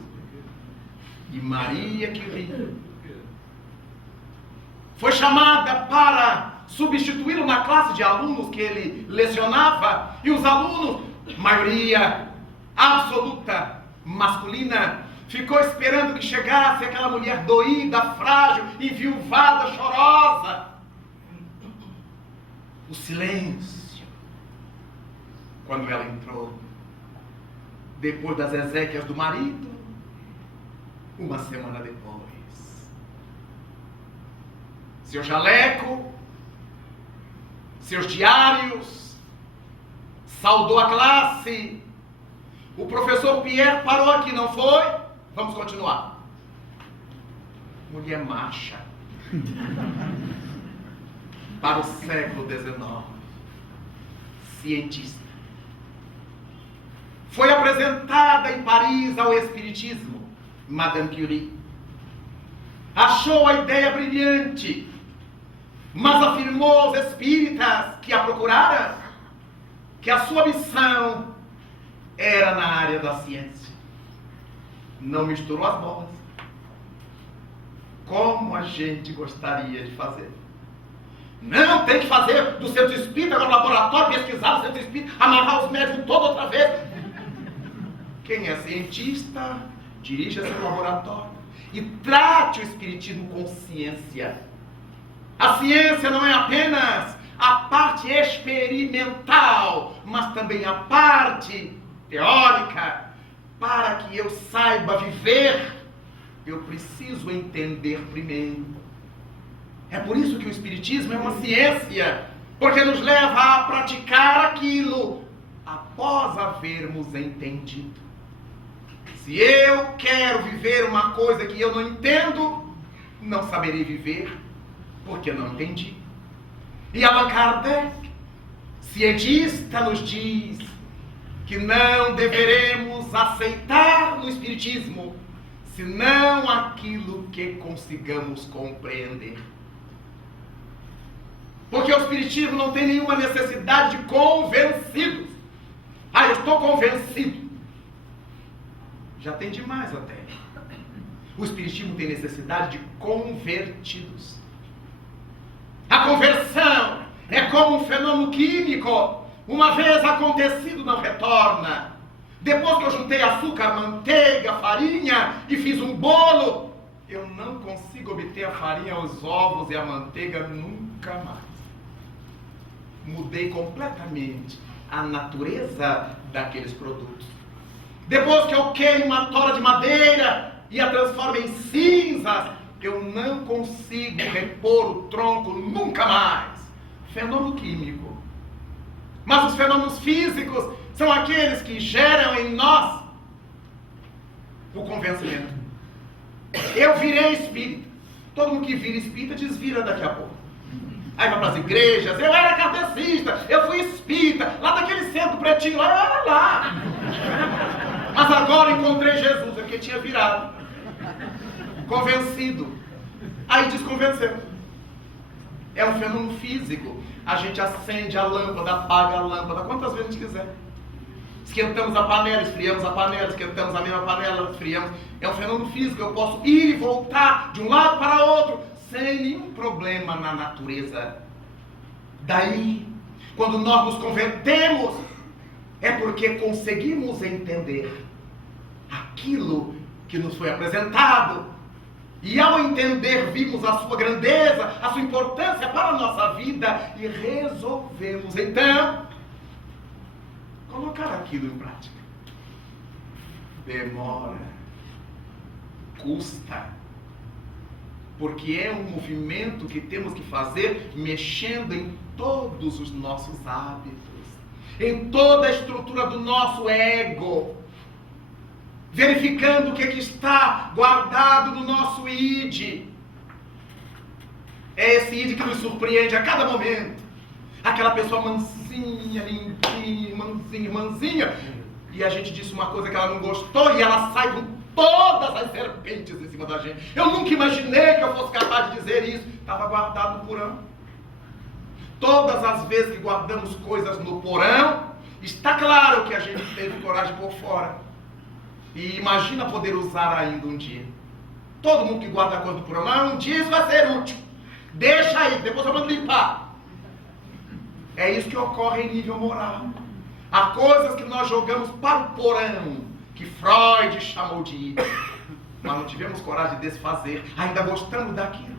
E Maria Curie foi chamada para substituí-lo na classe de alunos que ele lecionava, e os alunos, maioria absoluta, masculina, ficou esperando que chegasse aquela mulher doída, frágil, enviuvada, chorosa. O silêncio. Quando ela entrou, depois das exéquias do marido, uma semana depois, seu jaleco, seus diários, saudou a classe. O professor Pierre parou aqui, não foi? Vamos continuar. Mulher macha. Para o século XIX. Cientista. Foi apresentada em Paris ao espiritismo. Madame Curie. Achou a ideia brilhante, mas afirmou aos espíritas que a procuraram que a sua missão era na área da ciência. Não misturou as bolas. Como a gente gostaria de fazer. Não, tem que fazer do centro espírita, no laboratório, pesquisar no centro espírita, amarrar os médicos todos outra vez. Quem é cientista, dirija seu laboratório e trate o espiritismo com ciência. A ciência não é apenas a parte experimental, mas também a parte teórica. Para que eu saiba viver, eu preciso entender primeiro. É por isso que o espiritismo é uma ciência, porque nos leva a praticar aquilo após havermos entendido. Se eu quero viver uma coisa que eu não entendo, não saberei viver, porque não entendi. E Allan Kardec, cientista, nos diz que não deveremos aceitar no espiritismo senão aquilo que consigamos compreender. Porque o espiritismo não tem nenhuma necessidade de convencidos. Ah, eu estou convencido. Já tem demais até. O espiritismo tem necessidade de convertidos. A conversão é como um fenômeno químico. Uma vez acontecido, não retorna. Depois que eu juntei açúcar, manteiga, farinha e fiz um bolo, eu não consigo obter a farinha, os ovos e a manteiga nunca mais. Mudei completamente a natureza daqueles produtos. Depois que eu queimo uma tora de madeira e a transformo em cinzas, eu não consigo repor o tronco nunca mais. Fenômeno químico. Mas os fenômenos físicos são aqueles que geram em nós o convencimento. Eu virei espírita. Todo mundo que vira espírita desvira daqui a pouco. Aí vai para as igrejas. Eu era kardecista, eu fui espírita. Lá daquele centro pretinho, lá eu era lá. Mas agora encontrei Jesus, é porque tinha virado. Convencido. Aí desconvenceu. É um fenômeno físico. A gente acende a lâmpada, apaga a lâmpada, quantas vezes a gente quiser. Esquentamos a panela, esfriamos a panela, esquentamos a mesma panela, esfriamos. É um fenômeno físico, eu posso ir e voltar de um lado para outro, sem nenhum problema na natureza. Daí, quando nós nos convertemos, é porque conseguimos entender aquilo que nos foi apresentado. E ao entender, vimos a sua grandeza, a sua importância para a nossa vida e resolvemos, então, colocar aquilo em prática. Demora, custa, porque é um movimento que temos que fazer mexendo em todos os nossos hábitos, em toda a estrutura do nosso ego, verificando o que está guardado no nosso id. É esse id que nos surpreende a cada momento. Aquela pessoa mansinha, limpinha, mansinha, e a gente disse uma coisa que ela não gostou e ela sai com todas as serpentes em cima da gente. Eu nunca imaginei que eu fosse capaz de dizer isso. Estava guardado no porão. Todas as vezes que guardamos coisas no porão, está claro que a gente teve coragem por fora. E imagina poder usar ainda um dia. Todo mundo que guarda a coisa do porão, não, um dia isso vai ser útil. Deixa aí, depois eu mando limpar. É isso que ocorre em nível moral. Há coisas que nós jogamos para o porão, que Freud chamou de ídolo, mas não tivemos coragem de desfazer, ainda gostamos daquilo.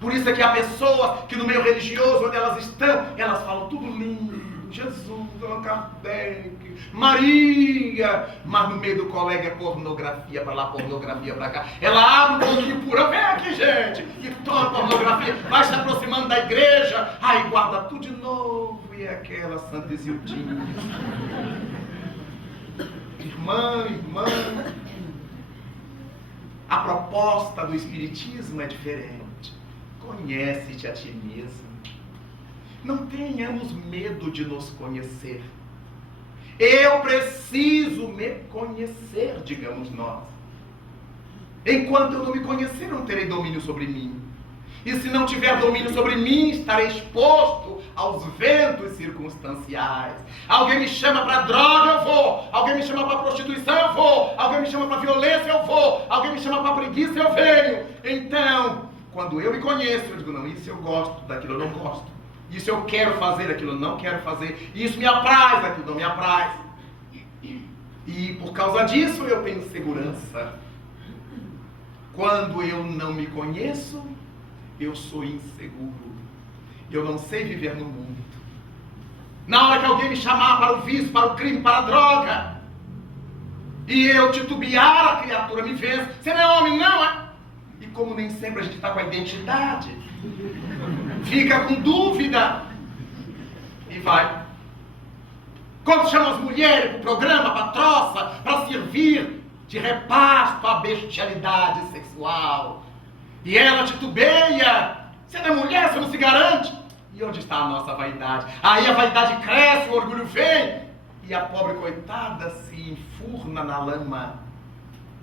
Por isso é que há pessoas que no meio religioso, onde elas estão, elas falam tudo lindo, Jesus, Allan Kardec, Maria, mas no meio do colega é pornografia para lá, pornografia para cá. Ela abre um pouquinho pura, vem aqui, gente, e toma pornografia, vai se aproximando da igreja, aí guarda tudo de novo, e é aquela Santa Isildinha. Irmã, a proposta do Espiritismo é diferente. Conhece-te a ti mesmo. Não tenhamos medo de nos conhecer. Eu preciso me conhecer, digamos nós. Enquanto eu não me conhecer, eu não terei domínio sobre mim. E se não tiver domínio sobre mim, estarei exposto aos ventos circunstanciais. Alguém me chama para droga, eu vou. Alguém me chama para prostituição, eu vou. Alguém me chama para violência, eu vou. Alguém me chama para preguiça, eu venho. Então, quando eu me conheço, eu digo, não, isso eu gosto, daquilo eu não gosto. Isso eu quero fazer, aquilo eu não quero fazer. Isso me apraz, aquilo não me apraz. E por causa disso eu tenho segurança. Quando eu não me conheço, eu sou inseguro. Eu não sei viver no mundo. Na hora que alguém me chamar para o vício, para o crime, para a droga, e eu titubear, a criatura me vence. Você não é homem, não, é? E como nem sempre a gente está com a identidade, fica com dúvida e vai. Quando chamam as mulheres para o programa, para a troça, para servir de repasto à bestialidade sexual, e ela titubeia, você não é mulher, você não se garante. E onde está a nossa vaidade? Aí a vaidade cresce, o orgulho vem, e a pobre coitada se enfurna na lama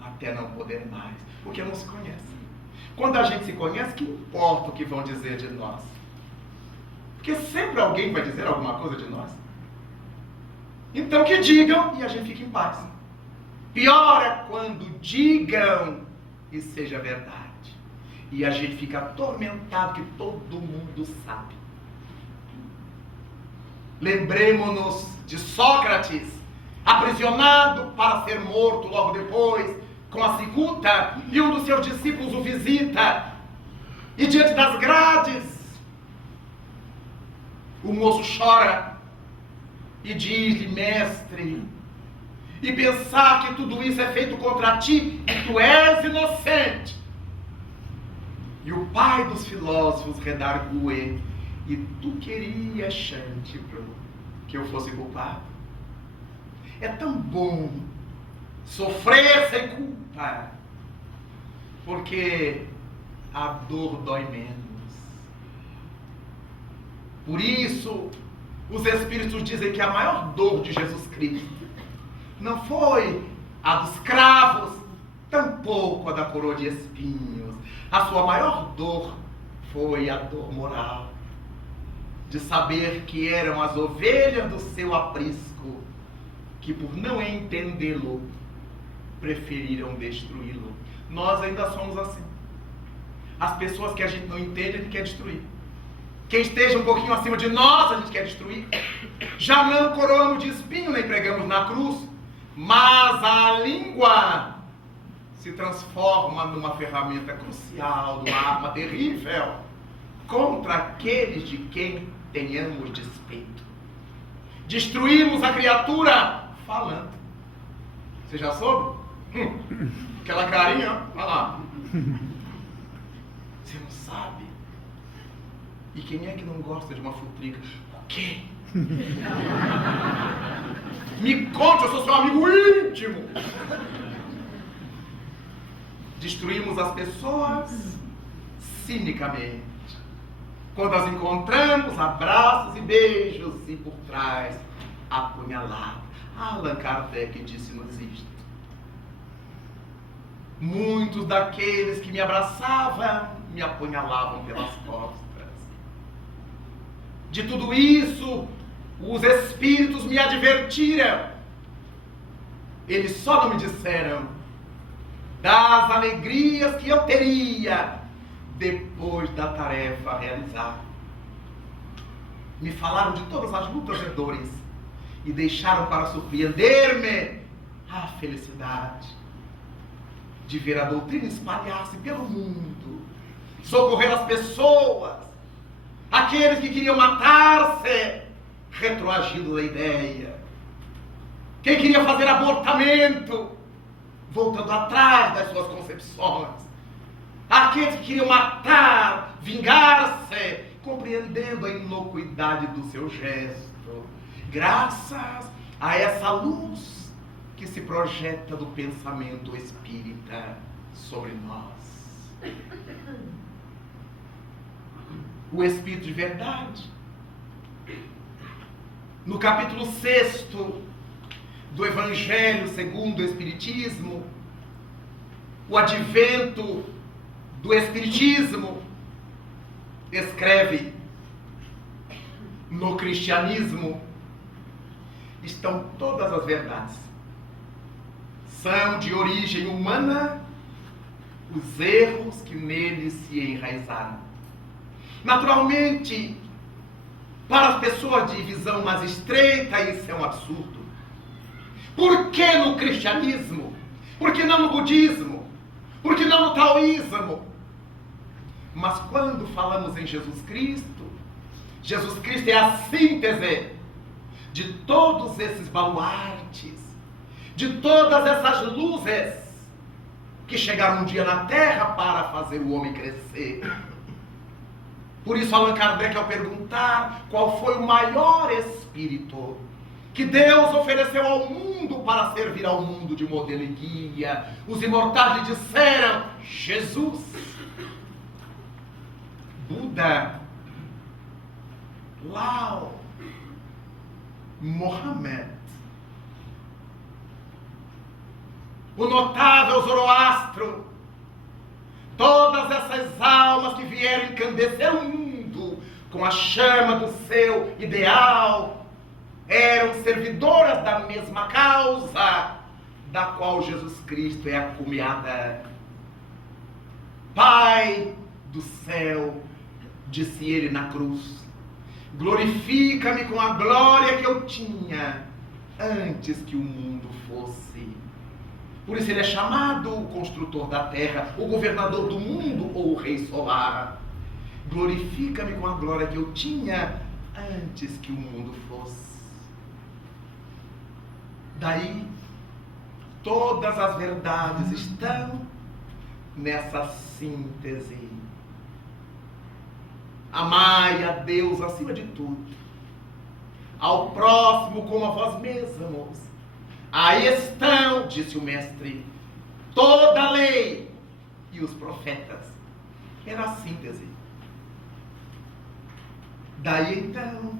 até não poder mais, porque não se conhece. Quando a gente se conhece, que importa o que vão dizer de nós? Porque sempre alguém vai dizer alguma coisa de nós. Então que digam e a gente fica em paz. Pior é quando digam e seja verdade. E a gente fica atormentado que todo mundo sabe. Lembremos-nos de Sócrates, aprisionado para ser morto logo depois, com a cicuta, e um dos seus discípulos o visita, e diante das grades, o moço chora e diz-lhe, mestre, e pensar que tudo isso é feito contra ti, e tu és inocente. E o pai dos filósofos redargue, e tu querias, Xântico, que eu fosse culpado? É tão bom sofrer sem culpa, porque a dor dói menos. Por isso, os Espíritos dizem que a maior dor de Jesus Cristo não foi a dos cravos, tampouco a da coroa de espinhos. A sua maior dor foi a dor moral, de saber que eram as ovelhas do seu aprisco, que por não entendê-lo, preferiram destruí-lo. Nós ainda somos assim. As pessoas que a gente não entende, a gente quer destruir. Quem esteja um pouquinho acima de nós, a gente quer destruir. Já não coroamos de espinho, nem pregamos na cruz, mas a língua se transforma numa ferramenta crucial, numa arma terrível, contra aqueles de quem tenhamos despeito. Destruímos a criatura falando. Você já soube? Aquela carinha, olha lá. Você não sabe? E quem é que não gosta de uma futrica? O quê? Me conte, eu sou seu amigo íntimo. Destruímos as pessoas cinicamente. Quando as encontramos, abraços e beijos, e por trás, apunhalada. Allan Kardec disse-nos isto. Muitos daqueles que me abraçavam, me apunhalavam pelas costas. De tudo isso, os Espíritos me advertiram. Eles só não me disseram das alegrias que eu teria depois da tarefa realizada. Me falaram de todas as lutas e dores e deixaram para surpreender-me a felicidade de ver a doutrina espalhar-se pelo mundo, socorrer as pessoas, aqueles que queriam matar-se, retroagindo da ideia. Quem queria fazer abortamento, voltando atrás das suas concepções. Aqueles que queriam matar, vingar-se, compreendendo a inocuidade do seu gesto. Graças a essa luz que se projeta do pensamento espírita sobre nós. O Espírito de verdade. No capítulo 6 do Evangelho segundo o Espiritismo, o advento do Espiritismo escreve: no cristianismo estão todas as verdades. São de origem humana os erros que neles se enraizaram. Naturalmente, para as pessoas de visão mais estreita, isso é um absurdo. Por que no cristianismo? Por que não no budismo? Por que não no taoísmo? Mas quando falamos em Jesus Cristo é a síntese de todos esses baluartes, de todas essas luzes que chegaram um dia na Terra para fazer o homem crescer. Por isso Allan Kardec, ao perguntar qual foi o maior espírito que Deus ofereceu ao mundo para servir ao mundo de modelo e guia, os imortais lhe disseram: Jesus, Buda, Lao, Mohammed, o notável Zoroastro, todas essas almas que vieram encandecer o mundo com a chama do seu ideal, eram servidoras da mesma causa da qual Jesus Cristo é a cumeada. Pai do céu, disse ele na cruz, glorifica-me com a glória que eu tinha antes que o mundo fosse. Por isso ele é chamado o construtor da terra, o governador do mundo ou o rei solar. Glorifica-me com a glória que eu tinha antes que o mundo fosse. Daí, todas as verdades estão nessa síntese. Amai a Deus acima de tudo, ao próximo como a vós mesmos. Aí estão, disse o mestre, toda a lei e os profetas. Era a síntese. Daí então,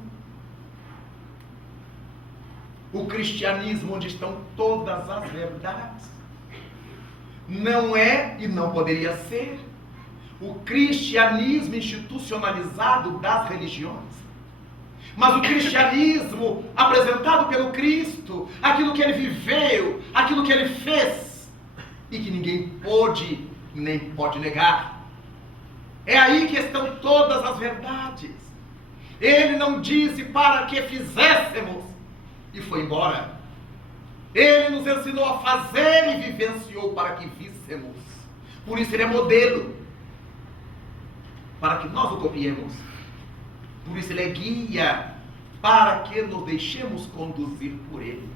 o cristianismo, onde estão todas as verdades, não é e não poderia ser o cristianismo institucionalizado das religiões, mas o cristianismo apresentado pelo Cristo, aquilo que ele viveu, aquilo que ele fez e que ninguém pôde nem pode negar. É aí que estão todas as verdades. Ele não disse para que fizéssemos e foi embora. Ele nos ensinou a fazer e vivenciou para que víssemos. Por isso ele é modelo, para que nós o copiemos. Por isso ele é guia, para que nos deixemos conduzir por ele.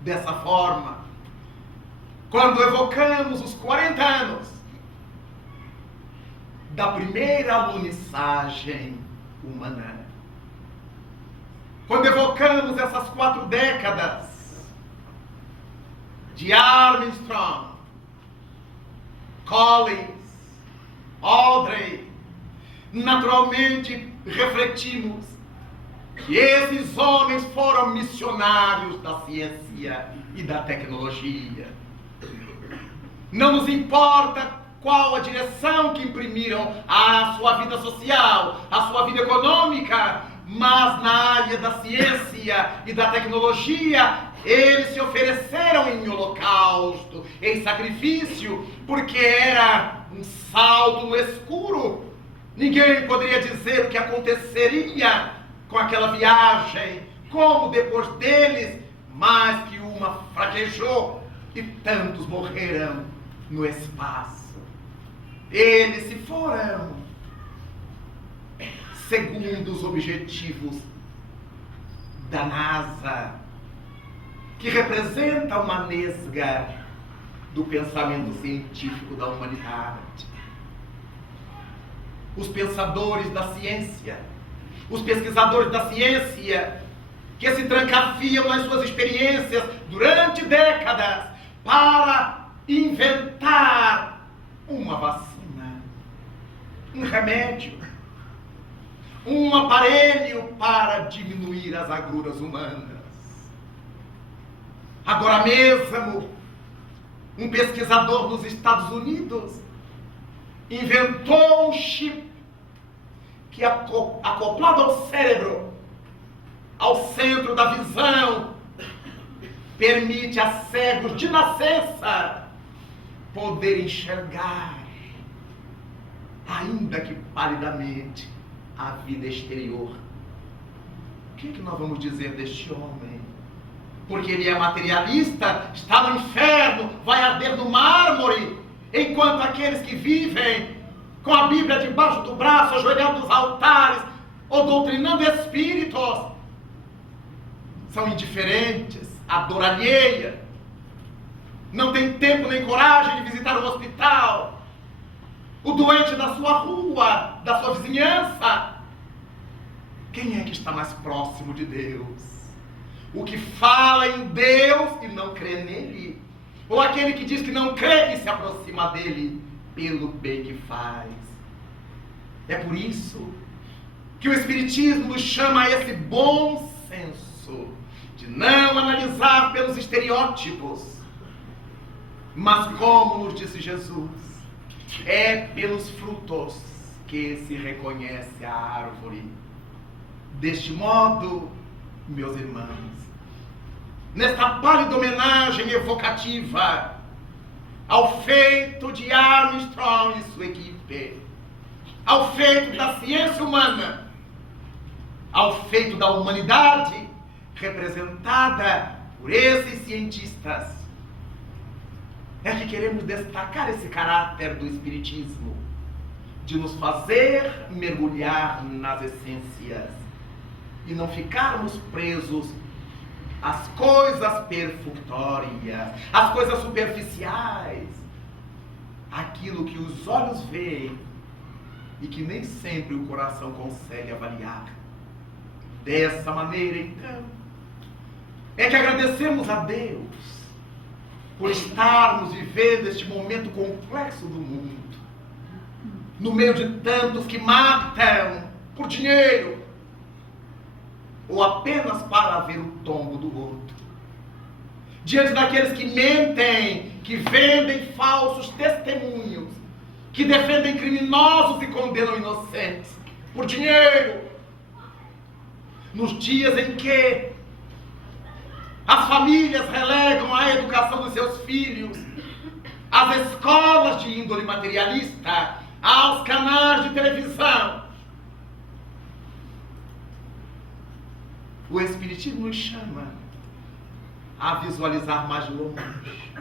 Dessa forma, quando evocamos os 40 anos da primeira alunissagem humana, quando evocamos essas 4 décadas de Armstrong, Collins, Aldrin, naturalmente refletimos que esses homens foram missionários da ciência e da tecnologia. Não nos importa qual a direção que imprimiram à sua vida social, à sua vida econômica, mas na área da ciência e da tecnologia, eles se ofereceram em holocausto, em sacrifício, porque era um salto no escuro. Ninguém poderia dizer o que aconteceria com aquela viagem, como depois deles mais que uma fraquejou e tantos morreram no espaço. Eles se foram segundo os objetivos da NASA, que representa uma nesga do pensamento científico da humanidade. Os pensadores da ciência, os pesquisadores da ciência, que se trancafiam nas suas experiências durante décadas para inventar uma vacina, um remédio, um aparelho para diminuir as agruras humanas. Agora mesmo, um pesquisador nos Estados Unidos inventou um chip que, acoplado ao cérebro, ao centro da visão, permite a cegos de nascença poder enxergar, ainda que palidamente, a vida exterior. O que nós vamos dizer deste homem? Porque ele é materialista, está no inferno, vai arder no mármore, enquanto aqueles que vivem com a Bíblia debaixo do braço, ajoelhando nos altares, ou doutrinando espíritos, são indiferentes à dor alheia, não tem tempo nem coragem de visitar o hospital, o doente da sua rua, da sua vizinhança. Quem é que está mais próximo de Deus? O que fala em Deus e não crê nele? Ou aquele que diz que não crê e se aproxima dele pelo bem que faz? É por isso que o Espiritismo nos chama a esse bom senso de não analisar pelos estereótipos, mas, como nos disse Jesus, é pelos frutos que se reconhece a árvore. Deste modo, meus irmãos, nesta pálida homenagem evocativa ao feito de Armstrong e sua equipe, ao feito da ciência humana, ao feito da humanidade representada por esses cientistas, é que queremos destacar esse caráter do Espiritismo, de nos fazer mergulhar nas essências e não ficarmos presos às coisas perfunctórias, às coisas superficiais, aquilo que os olhos veem e que nem sempre o coração consegue avaliar. Dessa maneira, então, é que agradecemos a Deus por estarmos vivendo este momento complexo do mundo, no meio de tantos que matam por dinheiro, ou apenas para ver o tombo do outro, diante daqueles que mentem, que vendem falsos testemunhos, que defendem criminosos e condenam inocentes por dinheiro, nos dias em que as famílias relegam a educação dos seus filhos às escolas de índole materialista, aos canais de televisão. O Espiritismo nos chama a visualizar mais longe.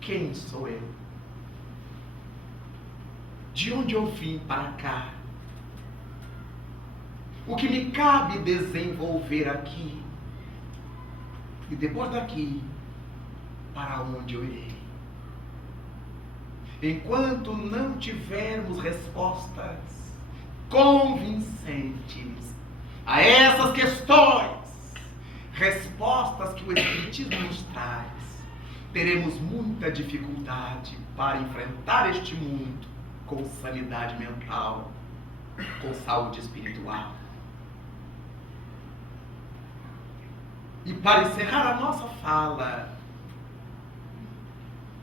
Quem sou eu? De onde eu vim para cá? O que me cabe desenvolver aqui? E depois daqui, para onde eu irei? Enquanto não tivermos respostas convincentes a essas questões, respostas que o Espiritismo nos traz, teremos muita dificuldade para enfrentar este mundo com sanidade mental, com saúde espiritual. E para encerrar a nossa fala,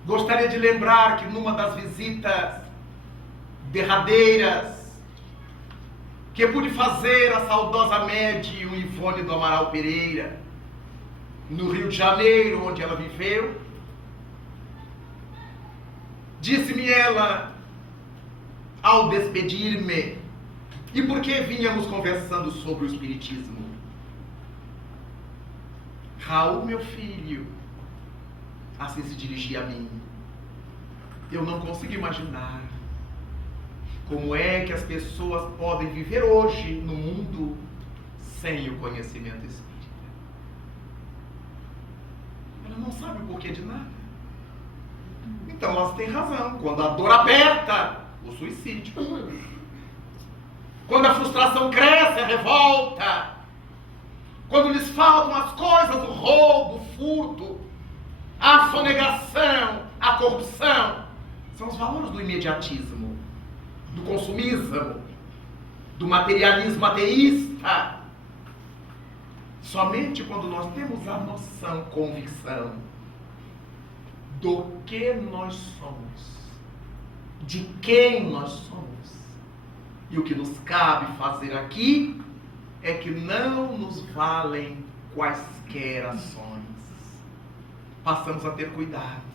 gostaria de lembrar que numa das visitas derradeiras que eu pude fazer à saudosa médium Ivone do Amaral Pereira, no Rio de Janeiro, onde ela viveu, disse-me ela, ao despedir-me, e porque vínhamos conversando sobre o Espiritismo, Raul, meu filho, assim se dirigia a mim. Eu não consigo imaginar como é que as pessoas podem viver hoje no mundo sem o conhecimento espírita. Ela não sabe o porquê de nada. Então elas têm razão. Quando a dor aperta, o suicídio. Quando a frustração cresce, a revolta. Quando lhes faltam as coisas, o roubo, o furto, a sonegação, a corrupção. São os valores do imediatismo, do consumismo, do materialismo ateísta. Somente quando nós temos a noção, convicção do que nós somos, de quem nós somos, e o que nos cabe fazer aqui é que não nos valem quaisquer ações. Passamos a ter cuidado.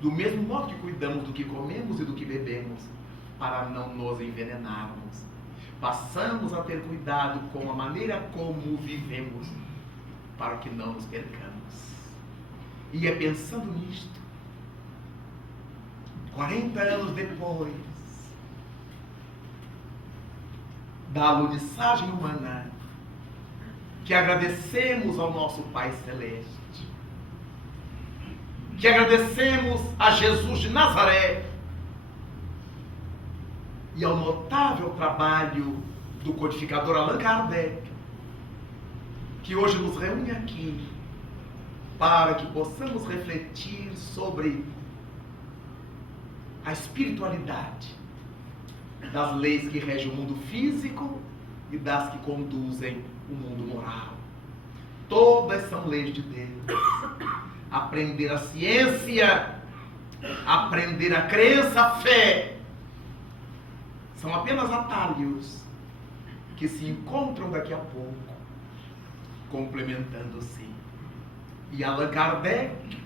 Do mesmo modo que cuidamos do que comemos e do que bebemos, para não nos envenenarmos. Passamos a ter cuidado com a maneira como vivemos, para que não nos percamos. E é pensando nisto, 40 anos depois da aluniçagem humana, que agradecemos ao nosso Pai Celeste, que agradecemos a Jesus de Nazaré e ao notável trabalho do codificador Allan Kardec, que hoje nos reúne aqui para que possamos refletir sobre a espiritualidade das leis que regem o mundo físico e das que conduzem o mundo moral. Todas são leis de Deus. Aprender a ciência, aprender a crença, a fé, são apenas atalhos que se encontram daqui a pouco, complementando-se. E Allan Kardec,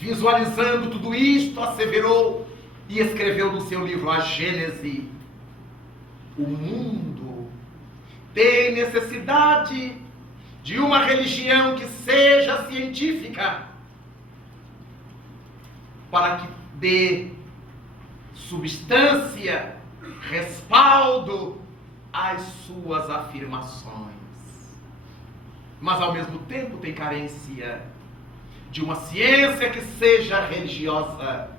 visualizando tudo isto, asseverou e escreveu no seu livro A Gênese: o mundo tem necessidade de uma religião que seja científica, para que dê substância, respaldo às suas afirmações. Mas ao mesmo tempo tem carência de uma ciência que seja religiosa,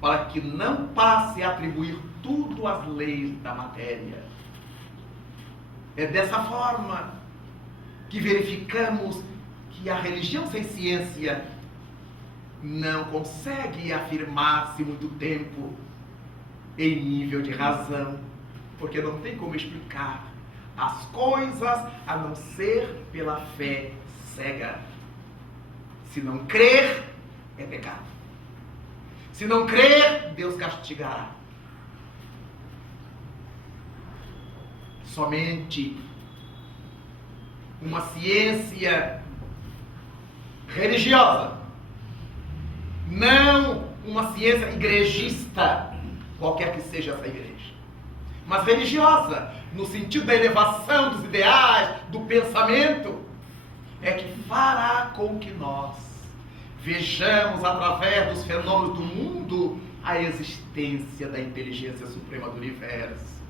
para que não passe a atribuir tudo às leis da matéria. É dessa forma que verificamos que a religião sem ciência não consegue afirmar-se muito tempo em nível de razão, porque não tem como explicar as coisas a não ser pela fé cega. Se não crer, é pecado. Se não crer, Deus castigará. Somente uma ciência religiosa, não uma ciência igrejista, qualquer que seja essa igreja, mas religiosa, no sentido da elevação dos ideais, do pensamento, é que fará com que nós vejamos através dos fenômenos do mundo a existência da inteligência suprema do universo.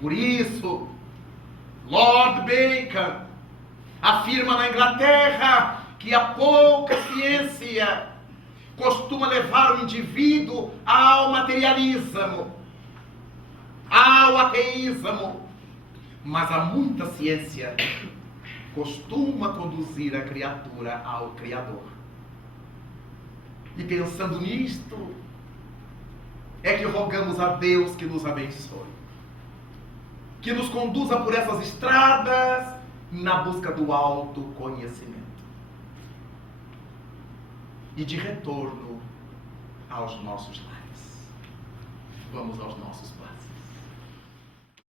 Por isso, Lord Bacon afirma na Inglaterra que a pouca ciência costuma levar o indivíduo ao materialismo, ao ateísmo, mas a muita ciência costuma conduzir a criatura ao Criador. E pensando nisto, é que rogamos a Deus que nos abençoe, que nos conduza por essas estradas na busca do autoconhecimento e de retorno aos nossos lares. Vamos aos nossos passos.